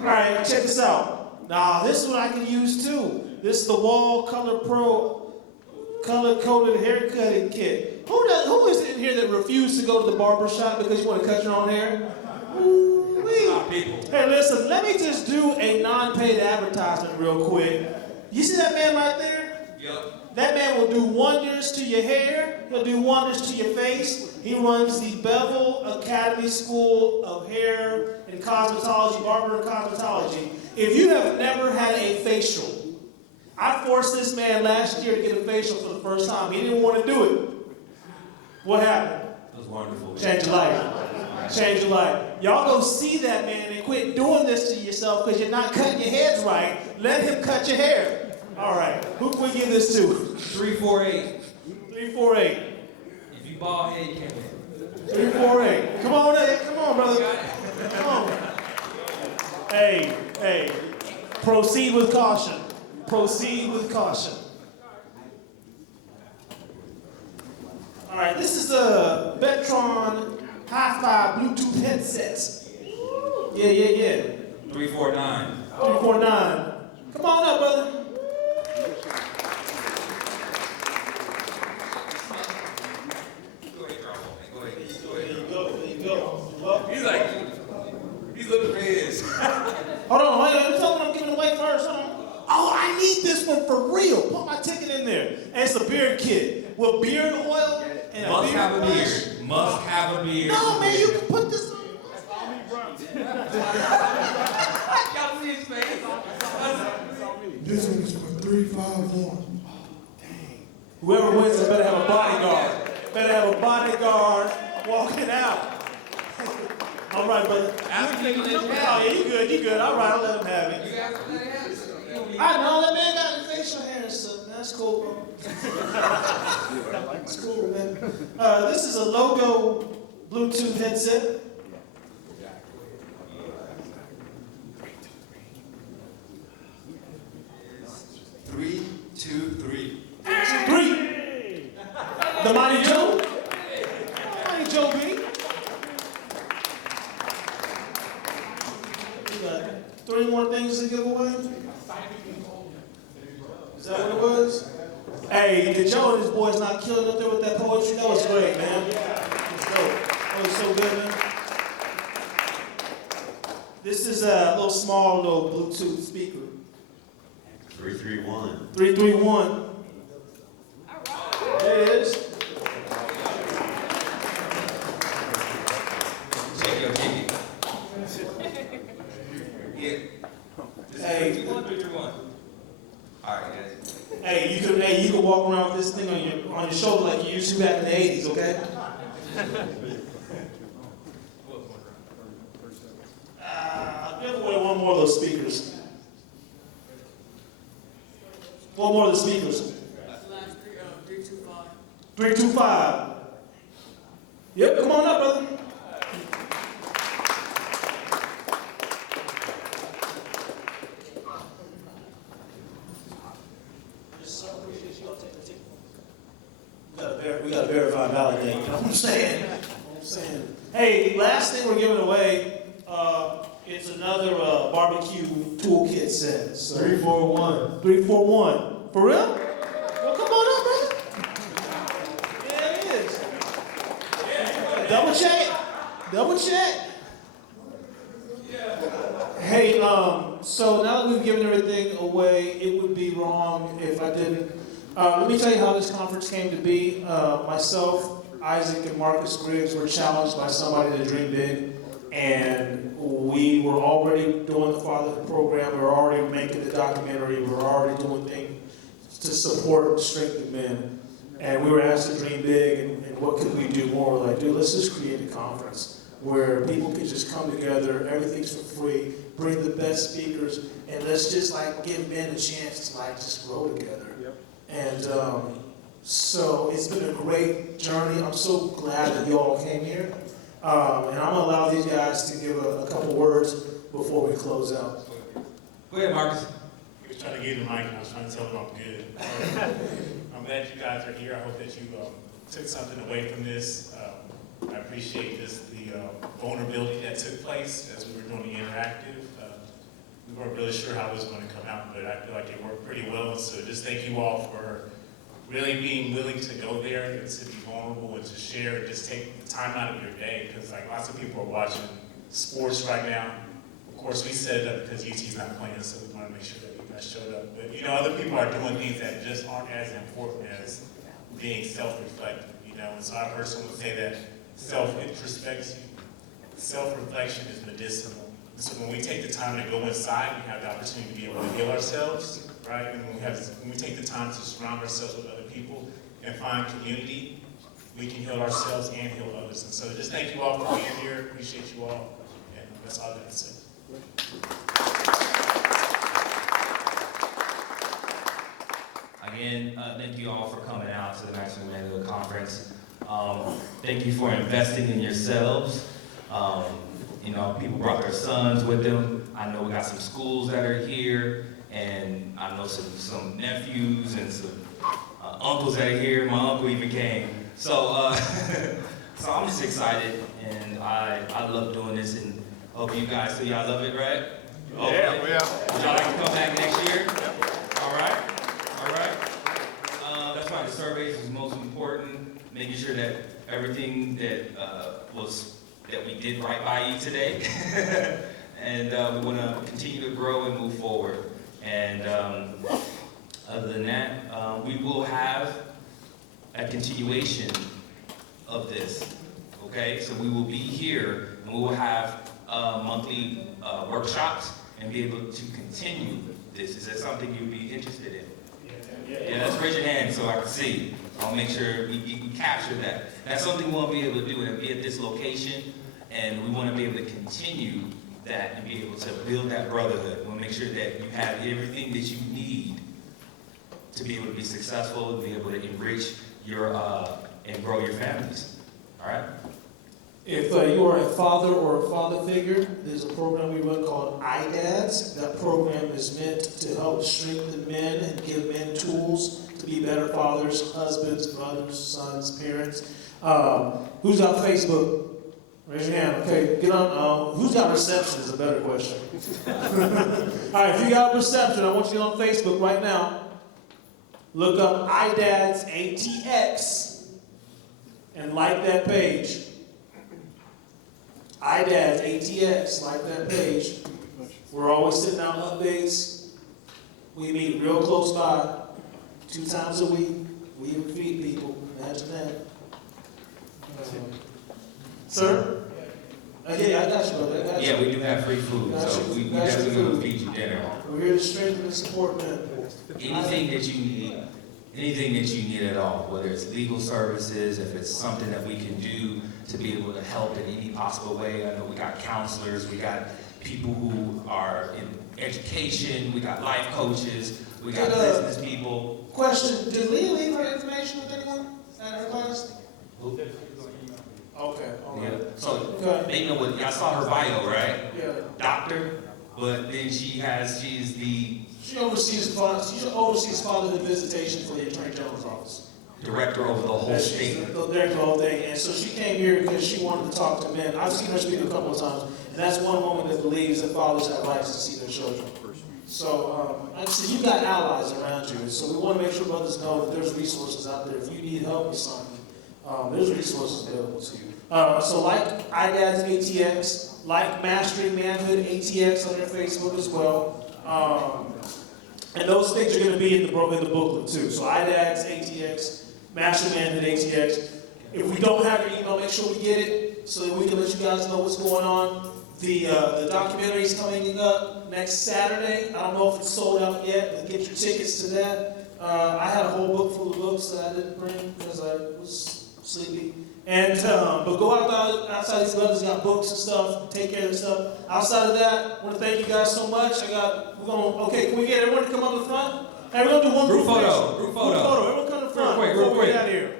all right, check this out. Nah, this one I can use too. This is the Wall Color Pro color coded hair cutting kit. Who is in here that refused to go to the barber shop because you want to cut your own hair? Hey, listen, let me just do a non-paid advertisement real quick. You see that man right there? Yep. That man will do wonders to your hair. He'll do wonders to your face. He runs the Bevel Academy School of Hair and Cosmetology, Barber and Cosmetology. If you have never had a facial, I forced this man last year to get a facial for the first time. He didn't want to do it. What happened? That was wonderful. Change your life. Change your life. Y'all go see that man and quit doing this to yourself because you're not cutting your heads right. Let him cut your hair. All right. Who can we give this to? 348. 348. If you bald head, you can't win. 348. Come on, hey, come on, brother. Come on. Hey. Proceed with caution. Proceed with caution. All right, this is a Betron Hi-Fi Bluetooth headset. Yeah. 349. 349. Come on up, brother. There you go. Well, He's like, he's looking for his. hold on, you tell me I'm giving away first. Hold on. Oh, I need this one for real. Put my ticket in there. And it's a beard kit with beard oil and Must beard have a brush. beard. Must have a beard. No, man, you can put this on. Y'all see his face? This one is for 351. Whoever wins it better have a bodyguard. Better have a bodyguard walking out. All right, brother. After you let you Oh, have yeah, you good, you good. All right, I'll let him have it. You guys let it happen. I know that man got his facial hair and stuff. That's cool, bro. That's cool, man. This is a logo Bluetooth headset. Three, two, three. 3. The Mighty Joe. Mighty Joe B. We got 3 more things to give away. Is that what it was? Hey, did Joe and his boys not kill it up there with that poetry? That was great, man. That was dope. That was so good, man. This is a little small, little Bluetooth speaker. 331. 331. There it is. Take your ticket. Yeah. Hey. 331. All right, guys. Hey, you can walk around with this thing on your shoulder like you used to back in the 80s, okay? I'll give away one more of those speakers. One more of the speakers. 325. 325. Yep, come on up, brother. We got to verify and validate, you know what I'm saying? Hey, last thing we're giving away, it's another barbecue toolkit set. So 341. 341. For real? Well, come on up, brother. Yeah, it is. Double check. Double check. Hey, so now that we've given everything away, it would be wrong if I didn't. Let me tell you how this conference came to be. Myself, Isaac, and Marcus Griggs were challenged by somebody to dream big. And we were already doing the fatherhood program. We were already making the documentary. We were already doing things to support and strengthen men. And we were asked to dream big, and what could we do more? We're like, dude, let's just create a conference where people can just come together, everything's for free, bring the best speakers, and let's just like give men a chance to like just grow together. Yep. And so it's been a great journey. I'm so glad that you all came here. And I'm gonna allow these guys to give a couple words before we close out. Go ahead, Marcus. He was trying to get the mic, and I was trying to tell him I'm good. I'm glad you guys are here. I hope that you took something away from this. I appreciate the vulnerability that took place as we were doing the interactive. We weren't really sure how it was going to come out, but I feel like it worked pretty well. And so just thank you all for really being willing to go there and to be vulnerable and to share and just take the time out of your day. Because like lots of people are watching sports right now. Of course, we set it up because UT's not playing, so we want to make sure that you guys showed up. But you know, other people are doing things that just aren't as important as being self-reflective. You know, and so I heard someone say that self-reflection is medicinal. And so when we take the time to go inside, we have the opportunity to be able to heal ourselves, right? And when we take the time to surround ourselves with other people and find community, we can heal ourselves and heal others. And so just thank you all for being here. Appreciate you all. And that's all I got to say. Again, thank you all for coming out to the Maximum Manhood Conference. Thank you for investing in yourselves. You know, people brought their sons with them. I know we got some schools that are here, and I know some nephews and some uncles that are here. My uncle even came. So, so I'm just excited, and I love doing this, and hope you guys, so y'all love it, right? Yeah. Would y'all like to come back next year? All right. That's why the surveys is most important, making sure that everything that that we did right by you today, and we want to continue to grow and move forward. And other than that, we will have a continuation of this. Okay, so we will be here, and we will have monthly workshops, and be able to continue this. Is that something you'd be interested in? Yeah, let's raise your hand so I can see. I'll make sure we capture that. That's something we won't be able to do, and be at this location And we want to be able to continue that and be able to build that brotherhood. We want to make sure that you have everything that you need to be able to be successful, to be able to enrich your and grow your families. All right? If you are a father or a father figure, there's a program we run called iDads. That program is meant to help strengthen men and give men tools to be better fathers, husbands, brothers, sons, parents. Who's got Facebook? Raise your hand. Okay, get on. Who's got reception is a better question. All right, if you got reception, I want you to get on Facebook right now. Look up iDads ATX and like that page. iDads ATX, like that page. We're always sending out updates. We meet real close by, 2 times a week. We even feed people. Imagine that. Sir? Yeah, I got you, brother. I got you. Yeah, we do have free food, so we definitely going to feed you dinner. We're here to strengthen and support men. Anything that you need at all, whether it's legal services, if it's something that we can do to be able to help in any possible way. I know we got counselors, we got people who are in education, we got life coaches, we got business people. Question, did Leah leave her information with anyone at her class? Okay, all right. Yeah. So they know what, y'all saw her bio, right? Yeah. Doctor, but then she's the She oversees fatherhood visitation for the Attorney General's office. director over the whole state. The director of the whole thing. And so she came here because she wanted to talk to men. I've seen her speak a couple of times, and that's one woman that believes that fathers have rights to see their children. So, like I said, you've got allies around you, so we want to make sure brothers know that there's resources out there. If you need help with something, there's resources available to you. So like iDads ATX, like Mastering Manhood ATX on their Facebook as well. And those things are going to be in the booklet too. So iDads ATX, Mastering Manhood ATX. If we don't have your email, make sure we get it so that we can let you guys know what's going on. The documentary is coming up next Saturday. I don't know if it's sold out yet, but get your tickets to that. I had a whole book full of books that I didn't bring because I was sleepy. And but go outside these brothers got books and stuff, take care of the stuff. Outside of that, I want to thank you guys so much. Okay, can we get everyone to come up to the front? Hey, we're gonna do one Group photo. Group photo. Everyone come to the front. Real quick. Before we get out of here.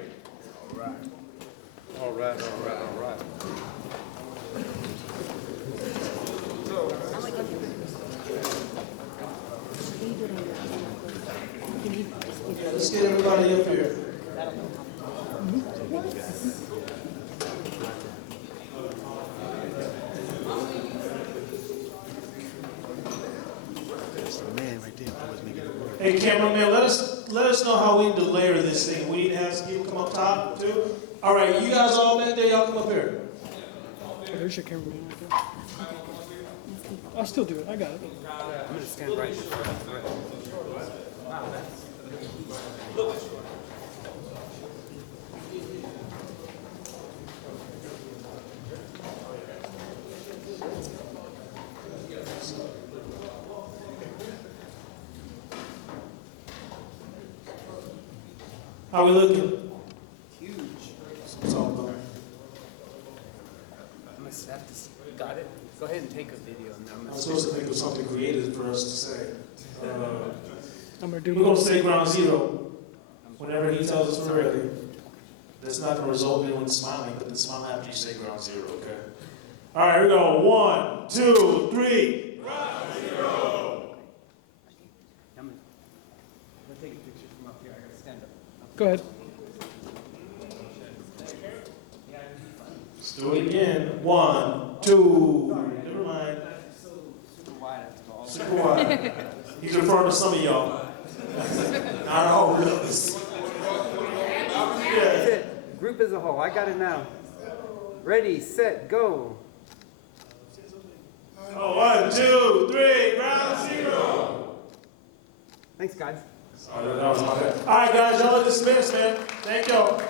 All right. Yeah, let's get everybody up here. Hey, cameraman, let us know how we need to layer this thing. We need to have some people come up top too. All right, you guys all back there, y'all come up here. There's your camera. I'll still do it. I got it. I'm gonna stand right here. How we looking? Huge. It's all done. I'm gonna have to. Got it. Go ahead and take a video. And I'm supposed to think of something creative for us to say. I'm gonna do. We're gonna say ground zero whenever he tells us we're ready. That's not gonna result in anyone smiling, but then smile after you say ground zero, okay? All right, here we go. 1, 2, 3. Ground zero. I'm gonna take a picture from up here. I gotta stand up. Go ahead. Let's do it again. 1, 2. Never mind. Super wide. I have to go all the way. Super wide. He's referring to some of y'all. Not all of us. That's it. Group as a whole. I got it now. Ready, set, go. 1, 2, 3. Ground zero. Thanks, guys. All right, guys, y'all are dismissed, man. Thank y'all.